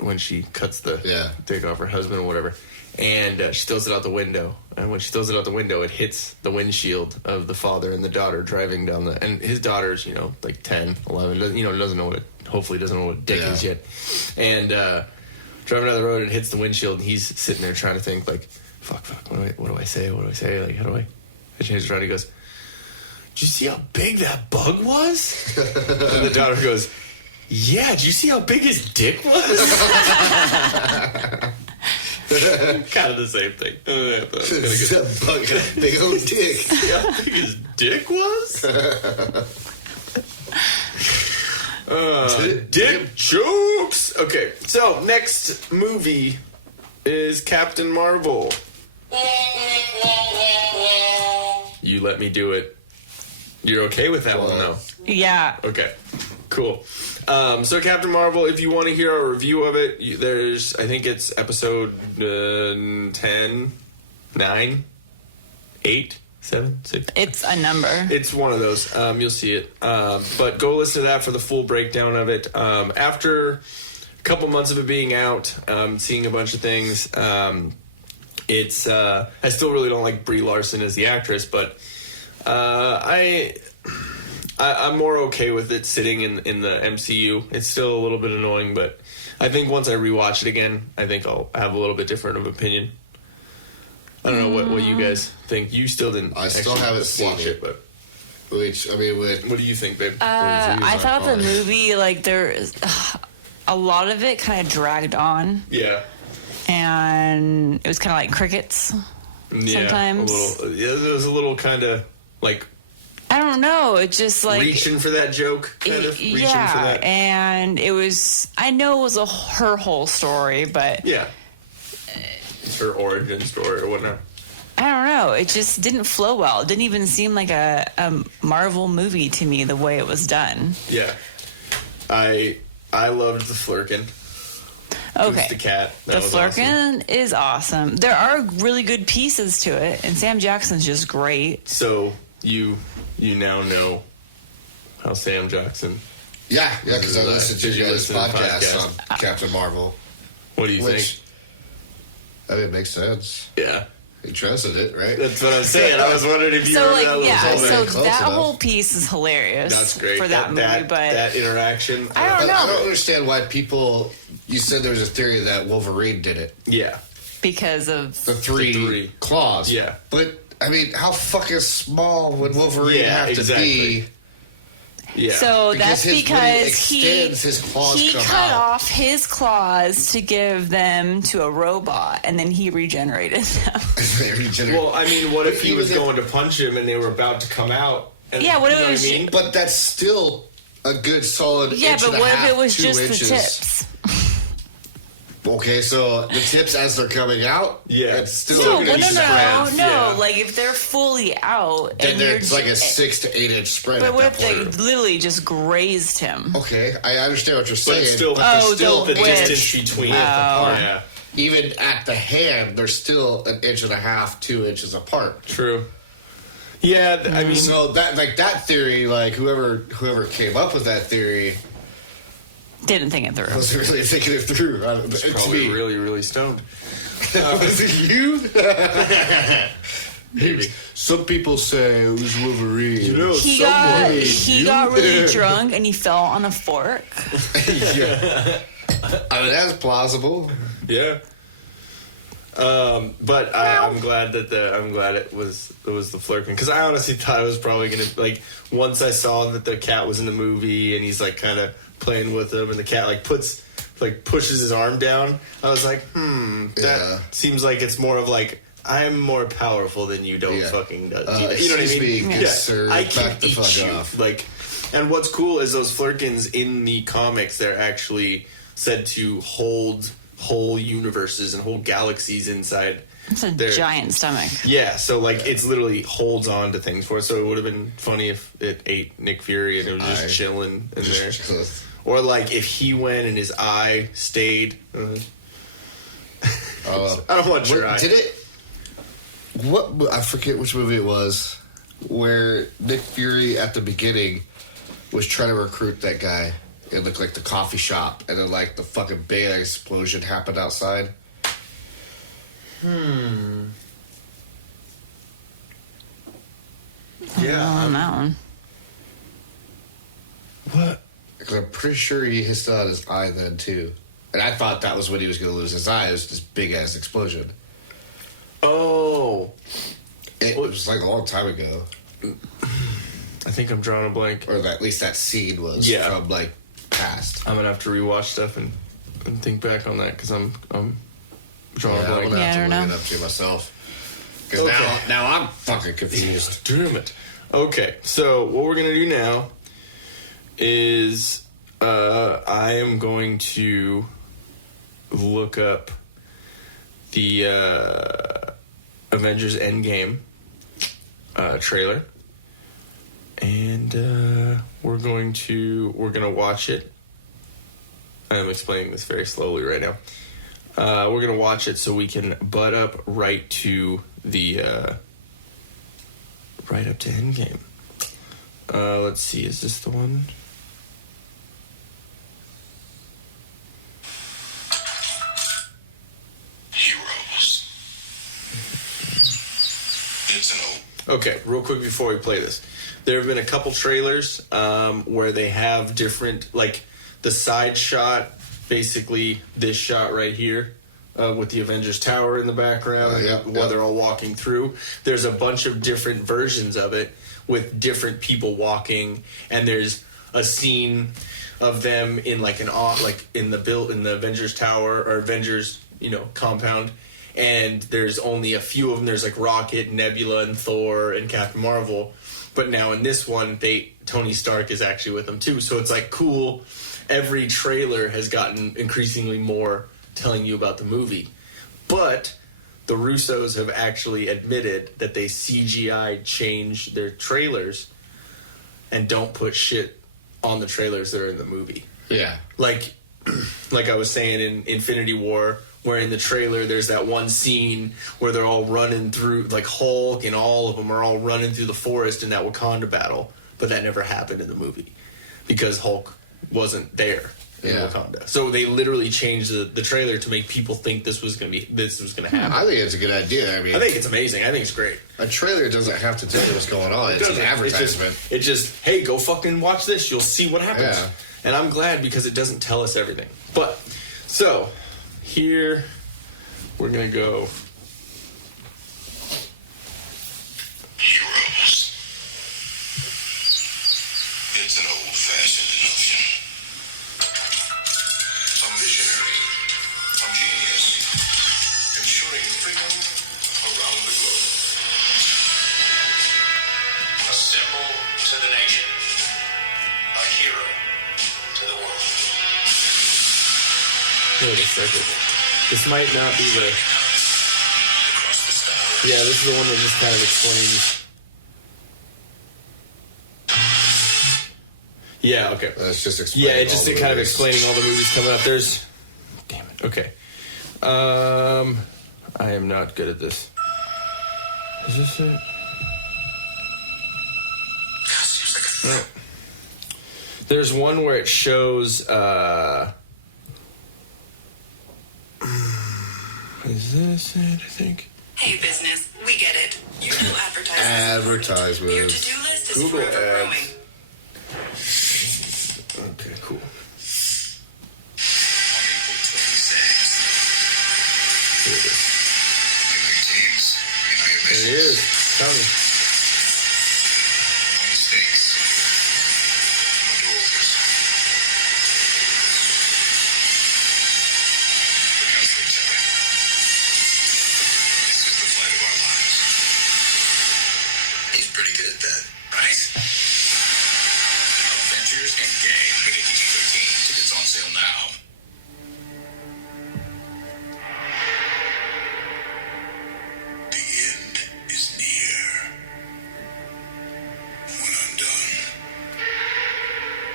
when she cuts the dick off her husband or whatever, and she throws it out the window. And when she throws it out the window, it hits the windshield of the father and the daughter driving down and his daughter's like 10, 11, doesn't know hopefully doesn't know what dick is yet, and driving down the road, and hits the windshield, and he's sitting there trying to think like, fuck, what do I say, like, how do I? And she's trying, he goes, did you see how big that bug was? And the daughter goes, yeah, did you see how big his dick was? Kind of the same thing. That bug got a big old dick. See how big his dick was? Dick jokes! Okay, so next movie is Captain Marvel. You let me do it. You're okay with that one, though? Yeah. Okay, cool. So Captain Marvel, if you want to hear a review of it, there's, I think it's episode 10, 9, 8, 7, 6. It's a number. It's one of those. You'll see it. But go listen to that for the full breakdown of it. After a couple months of it being out, seeing a bunch of things, it's I still really don't like Brie Larson as the actress, but I'm more okay with it sitting in the MCU. It's still a little bit annoying, but I think once I rewatch it again, I think I'll have a little bit different of opinion. I don't know what you guys think. You still didn't. I still haven't seen watch it. but Which, I mean, what do you think, babe? I thought the movie, like, a lot of it kind of dragged on. Yeah. And it was kind of like crickets sometimes. It was a little kind of like, I don't know. It just like reaching for that joke, kind of. Reaching for that. And it was. I know it was her whole story, but yeah, it's her origin story or whatnot. I don't know. It just didn't flow well. It didn't even seem like a Marvel movie to me the way it was done. Yeah, I loved the Flurkin. Okay. The cat. The Flurkin is awesome. There are really good pieces to it, and Sam Jackson's just great. So you now know how Sam Jackson. Yeah, because I listened to your guys' podcast on Captain Marvel. What do you think? I mean, it makes sense. Yeah. He trusted it, right? That's what I'm saying. I was wondering if you so remember that whole piece is hilarious. That's great for that movie, but that interaction. I don't know. I don't understand why people. You said there was a theory that Wolverine did it. Yeah, because of the three claws. Yeah, but I mean, how fucking small would Wolverine have to be? Yeah. So that's because he cut off his claws to give them to a robot, and then he regenerated them. Well, I mean, what if he was going to punch him and they were about to come out? And, yeah, what if it was? I mean? But that's still a good solid. Yeah, inch but and what a half, if it was 2 just inches. the tips? Okay, so the tips as they're coming out, it's still no. Yeah. Like if they're fully out, then there's like a 6 to 8 inch spread. But what if they literally just grazed him? Okay, I understand what you're saying. But still the distance between. Yeah. Even at the hand, they're still an inch and a half, 2 inches apart. True. Yeah, I mean, so that theory, like whoever came up with that theory. Didn't think it through. I was really thinking it through. It's probably really, really stoned. Was it you? Maybe. Some people say it was Wolverine. You know, he got really drunk and he fell on a fork. Yeah. I mean, that's plausible. Yeah. But I'm glad that it was the Flurkin, because I honestly thought it was probably gonna, like, once I saw that the cat was in the movie and he's like kind of playing with him and the cat pushes his arm down, I was like, that seems like it's more of like, I'm more powerful than you. Don't fucking do that. You know what I mean? Sir, I can back the eat fuck you. off. Like, and what's cool is those Flurkins in the comics, they're actually said to hold whole universes and whole galaxies inside. It's a giant stomach. Yeah, so like it's literally holds on to things for it. So it would have been funny if it ate Nick Fury and it was just chilling in there. Or like if he went and his eye stayed. I don't want your eye. Did it? What? I forget which movie it was, where Nick Fury at the beginning was trying to recruit that guy in like the coffee shop, and then like the fucking big explosion happened outside. Yeah, on that one. What? Because I'm pretty sure he hissed out his eye then too, and I thought that was when he was going to lose his eye. It was this big ass explosion. Oh, it was like a long time ago. I think I'm drawing a blank, or at least that scene was from like past. I'm gonna have to rewatch stuff and think back on that because I'm drawing a blank. I'm gonna have to look it up to myself. Because now I'm fucking confused. Damn it. Okay, so what we're gonna do now is I am going to look up the Avengers Endgame trailer, and we're gonna watch it. I'm explaining this very slowly right now. We're gonna watch it so we can butt up right to Endgame. Let's see, is this the one? Heroes. Okay, real quick before we play this. There have been a couple trailers where they have different, like, the side shot, basically this shot right here, with the Avengers Tower in the background, while they're all walking through. There's a bunch of different versions of it with different people walking, and there's a scene of them in like in the Avengers Tower or Avengers, compound, and there's only a few of them. There's like Rocket, Nebula, and Thor, and Captain Marvel. But now in this one, Tony Stark is actually with them too. So it's like cool. Every trailer has gotten increasingly more telling you about the movie. But the Russos have actually admitted that they CGI change their trailers and don't put shit on the trailers that are in the movie. Yeah. Like I was saying in Infinity War, where in the trailer there's that one scene where they're all running through, like Hulk and all of them are all running through the forest in that Wakanda battle, but that never happened in the movie because Hulk wasn't there in Wakanda. So they literally changed the trailer to make people think this was going to happen. I think it's a good idea. I think it's amazing. I think it's great. A trailer doesn't have to tell you what's going on. It's an advertisement. It's just, hey, go fucking watch this. You'll see what happens. Yeah. And I'm glad because it doesn't tell us everything. But, so, here, we're going to go. Heroes. It's an old-fashioned notion. A visionary, a genius, ensuring freedom around the globe. A symbol to the nation. A hero to the world. Wait a second. This might not be the... Yeah, this is the one that just kind of explains... Yeah, okay. That's just explaining. Yeah, it's just kind of explaining all the movies coming up. There's... Damn it. Okay. I am not good at this. Is this it? No. There's one where it shows, is this it, I think? Hey, business, we get it. You know advertisements. Advertisements. Your to-do list is Google forever ads. growing. Okay, cool. Here it is. There it is. Tell me. He's pretty good at that, right? Avengers Endgame, rated PG-13. Tickets on sale now. The end is near. When I'm done,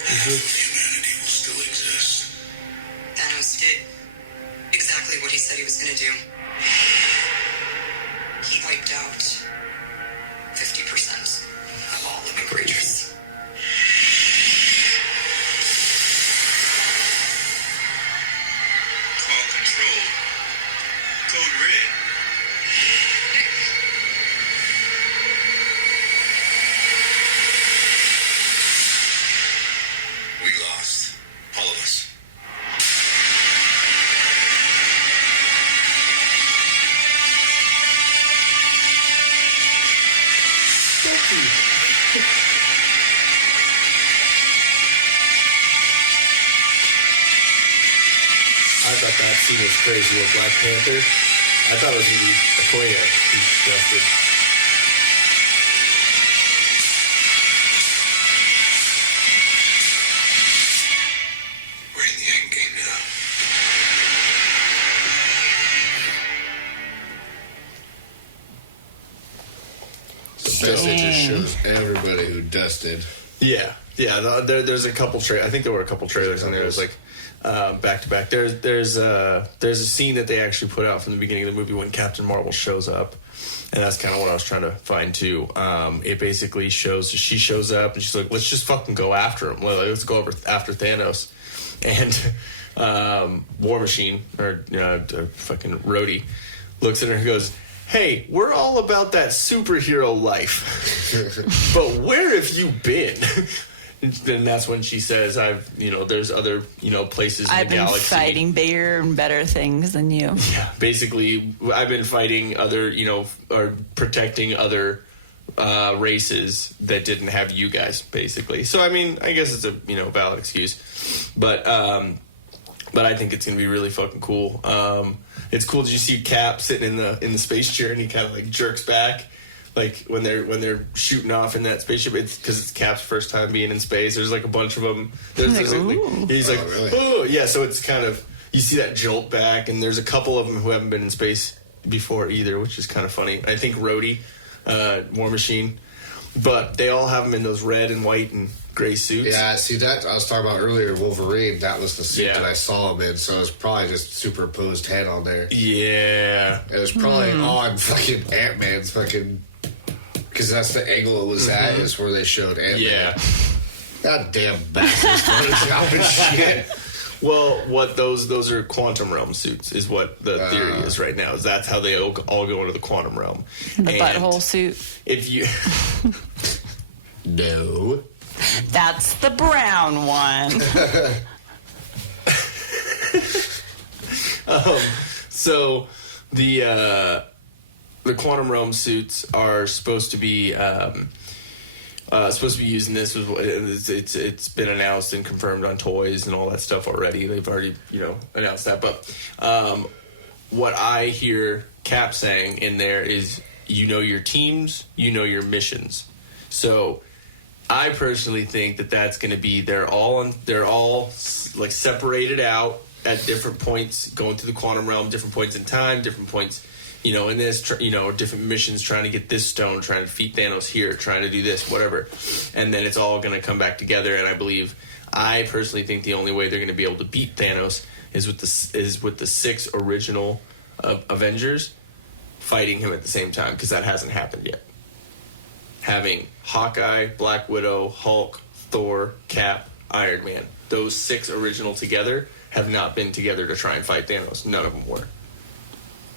half of humanity will still exist. Thanos did exactly what he said he was going to do. He wiped out 50% of all living creatures. Call control. Code red. We lost. All of us. I thought that scene was crazy with Black Panther. I thought it was going to be Okoye who's dusted. We're in the end game now. The message just shows everybody who dusted. Yeah. There's a couple I think there were a couple trailers in there. It was like back to back. There's a scene that they actually put out from the beginning of the movie when Captain Marvel shows up, and that's kind of what I was trying to find too. It basically shows she shows up and she's like, "Let's just fucking go after him. Let's go after Thanos." And War Machine or fucking Rhodey looks at her and goes, "Hey, we're all about that superhero life, but where have you been?" then that's when she says, there's other, places in I've the been galaxy. fighting bigger and better things than you. Yeah, basically, I've been fighting other, or protecting other races that didn't have you guys, basically. So, I mean, I guess it's a, valid excuse. But I think it's going to be really fucking cool. It's cool. Did you see Cap sitting in the space chair and he kind of like jerks back? Like when they're shooting off in that spaceship, it's because it's Cap's first time being in space. There's like a bunch of them. He's like, really? oh yeah. So it's kind of, you see that jolt back, and there's a couple of them who haven't been in space before either, which is kind of funny. I think Rhodey, War Machine, but they all have them in those red and white and gray suits. Yeah, see that I was talking about earlier, Wolverine. That was the suit Yeah. that I saw him in, so it's probably just superimposed head on there. Yeah. It was probably on fucking Ant-Man's fucking, because that's the angle it was at, is where they showed Ant-Man. Yeah. God damn bastards, photoshopping shit. Well, what those are quantum realm suits is what the theory is right now. Is that's how they all go into the quantum realm. The butthole suit. If you No. That's the brown one. So the quantum realm suits are supposed to be using this. It's been announced and confirmed on toys and all that stuff already. They've already announced that. But what I hear Cap saying in there is, your teams, your missions. So I personally think that that's going to be they're all like separated out at different points, going through the quantum realm, different points in time, different points, in this, different missions, trying to get this stone, trying to defeat Thanos here, trying to do this, whatever, and then it's all going to come back together. And I personally think the only way they're going to be able to beat Thanos is with the 6 original Avengers fighting him at the same time, because that hasn't happened yet. Having Hawkeye, Black Widow, Hulk, Thor, Cap, Iron Man. Those 6 original together have not been together to try and fight Thanos. None of them were.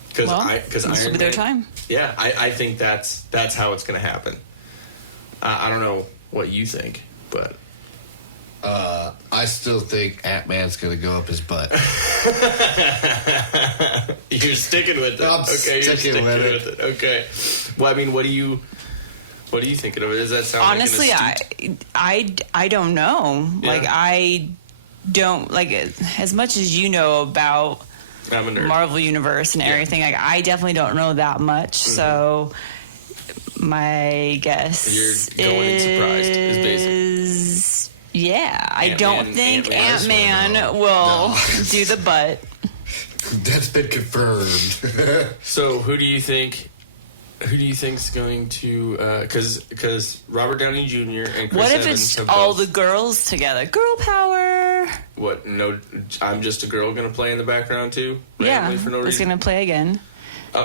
Because this will Iron be their Man, time. Yeah, I think that's how it's going to happen. I don't know what you think, but I still think Ant-Man's going to go up his butt. you're sticking with it. I'm okay, you're sticking with it. Okay. Well, I mean, what are you thinking of it? Does that sound Honestly, like I don't know. Yeah. Like, I don't, like, as much as you know about I'm a nerd. Marvel Universe and everything, like, I definitely don't know that much. So my guess You're going in surprised, is is yeah. I don't think Ant-Man. Ant-Man will do the butt. That's been confirmed. So who do you think is going to? Because Robert Downey Jr. and Chris What if Evans it's have all both- the girls together? Girl power. What? No, I'm just a girl going to play in the background too. Yeah, randomly for no it's reason. gonna play again.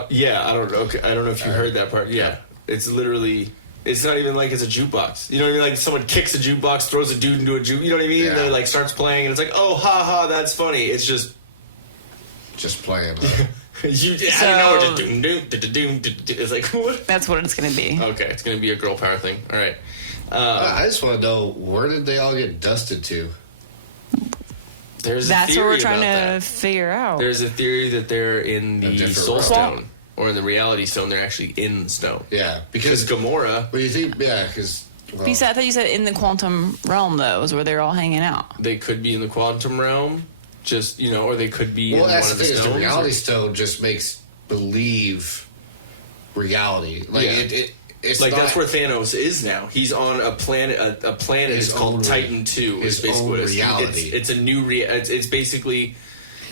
Yeah, I don't. Okay, I don't know if you heard that part. Yeah, it's literally. It's not even like it's a jukebox. You know what I mean? Like someone kicks a jukebox, throws a dude into a juke. You know what I mean? Yeah. And it like starts playing, and it's like, oh, ha ha, that's funny. It's just. Just playing. I don't know. Just doom. It's like what? That's what it's gonna be. Okay, it's gonna be a girl power thing. All right. I just want to know, where did they all get dusted to? There's That's a what theory we're trying about to that. figure out. There's a theory that they're in the different Soul realm. Stone or in the Reality Stone. They're actually in the stone. Yeah, Because because Gamora, what do you think? Yeah, because I thought you said in the quantum realm, though, is where they're all hanging out. they could be in the quantum realm, just or they could be well, in that's one the of the thing is stones. the reality stone just makes believe reality. Like Yeah. it's Like not, that's where Thanos is now. He's on a planet. A planet His is called own Titan 2. his Is basically own what it is. reality. It's a new. It's basically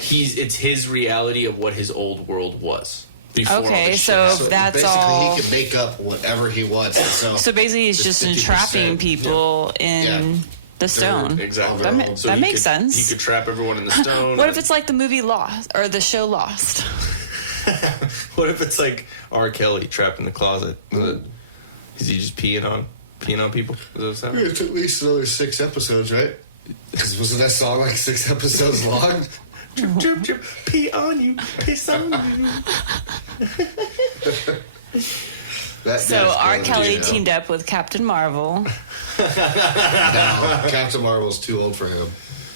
it's his reality of what his old world was before. all Okay, this so shit happened. that's basically all. he can make up whatever he wants. So Basically, he's it's just 50%, entrapping people in the stone. Exactly. That So that he makes could- sense. He could trap everyone in the stone. What if it's like the movie Lost or the show Lost? What if it's like R. Kelly trapped in the closet? Is he just peeing on people? Is that what it sounds? it's at least another 6 episodes, right? 'Cause wasn't that song like 6 episodes long? Drip, drip, drip, pee on you, piss on you. That So that's R. good, Kelly you know. teamed up with Captain Marvel. No, Captain Marvel's too old for him.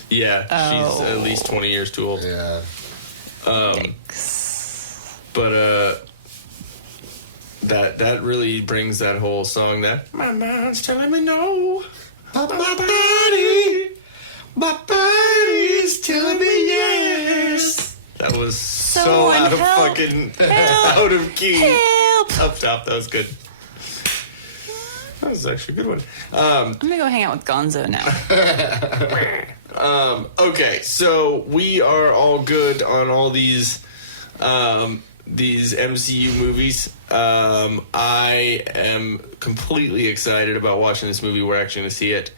Yeah, she's at least 20 years too old. Yeah. But that really brings that whole song that my mind's telling me no. But my body's telling me yes. That was so out of fucking out of key. Help. Up top, that was good. That was actually a good one. I'm gonna go hang out with Gonzo now. Okay, so we are all good on all these MCU movies. I am completely excited about watching this movie. We're actually going to see it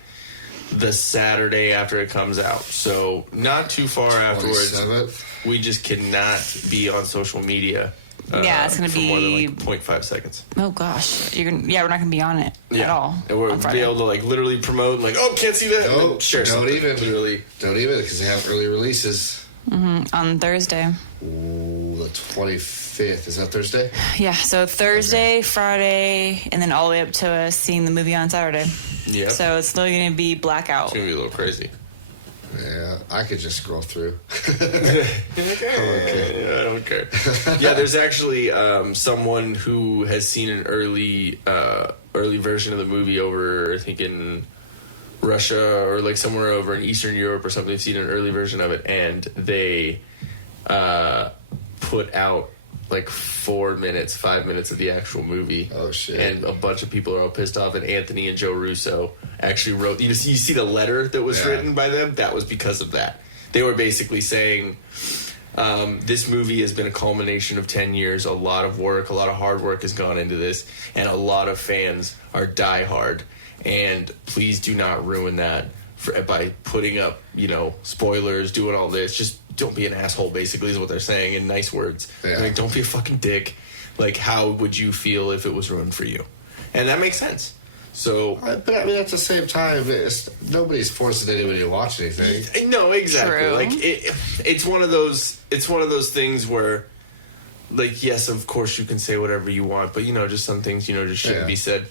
the Saturday after it comes out, so not too far afterwards. 27th. We just cannot be on social media. Yeah, it's gonna for more than be- like 0.5 seconds. Oh gosh, we're not gonna be on it at all. And we're on be Friday. able to like literally promote, like, oh, can't see that. No, And share don't something. even. Literally. Don't even, because they have early releases. on Thursday. Ooh, the 25th. Is that Thursday? Yeah, so Thursday, Friday, and then all the way up to us seeing the movie on Saturday. Yeah. So it's still gonna be blackout. It's gonna be a little crazy. Yeah, I could just scroll through. I don't care. Yeah, there's actually someone who has seen an early version of the movie over, I think, in Russia or like somewhere over in Eastern Europe or something. They've seen an early version of it, and they put out like 5 minutes of the actual movie. Oh, shit. And a bunch of people are all pissed off, and Anthony and Joe Russo actually wrote, you see the letter that was written by them? That was because of that. They were basically saying, this movie has been a culmination of 10 years. A lot of work, a lot of hard work has gone into this, and a lot of fans are diehard. And please do not ruin that by putting up, spoilers, doing all this. Just don't be an asshole, basically, is what they're saying in nice words. Yeah. Like, don't be a fucking dick. Like, how would you feel if it was ruined for you? And that makes sense. So, But I mean, at the same time, nobody's forcing anybody to watch anything. no, exactly. True. Like it's one of those things where, like, yes, of course you can say whatever you want, but just some things just shouldn't be said.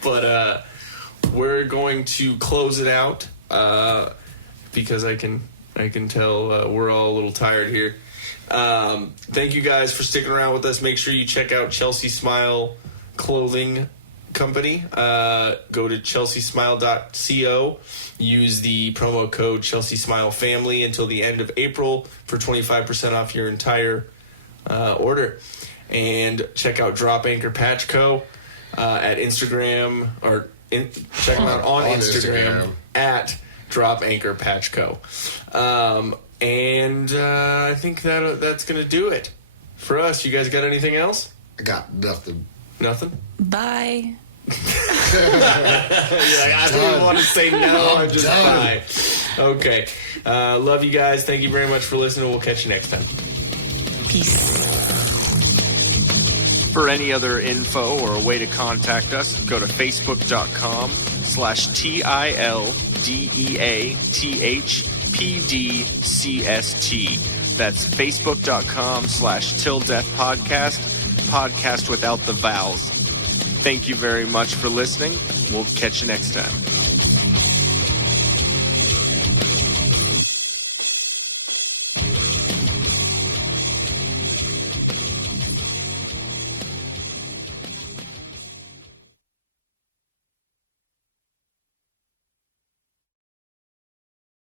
But we're going to close it out because I can tell we're all a little tired here. Thank you guys for sticking around with us. Make sure you check out Chelsea Smile Clothing Company. Go to chelseasmile.co. Use the promo code Chelsea Smile Family until the end of April for 25% off your entire order. And check out Drop Anchor Patch Co. At Instagram, check them out on Instagram at Drop Anchor Patch Co. And I think that's going to do it for us. You guys got anything else? I got nothing. Nothing? Bye. I don't even want to say no. I'm just done. bye. Okay. Love you guys. Thank you very much for listening. We'll catch you next time. Peace. For any other info or a way to contact us, go to facebook.com/TILDEATHPDCST. That's facebook.com/TillDeathPodcast, podcast without the vowels. Thank you very much for listening. We'll catch you next time.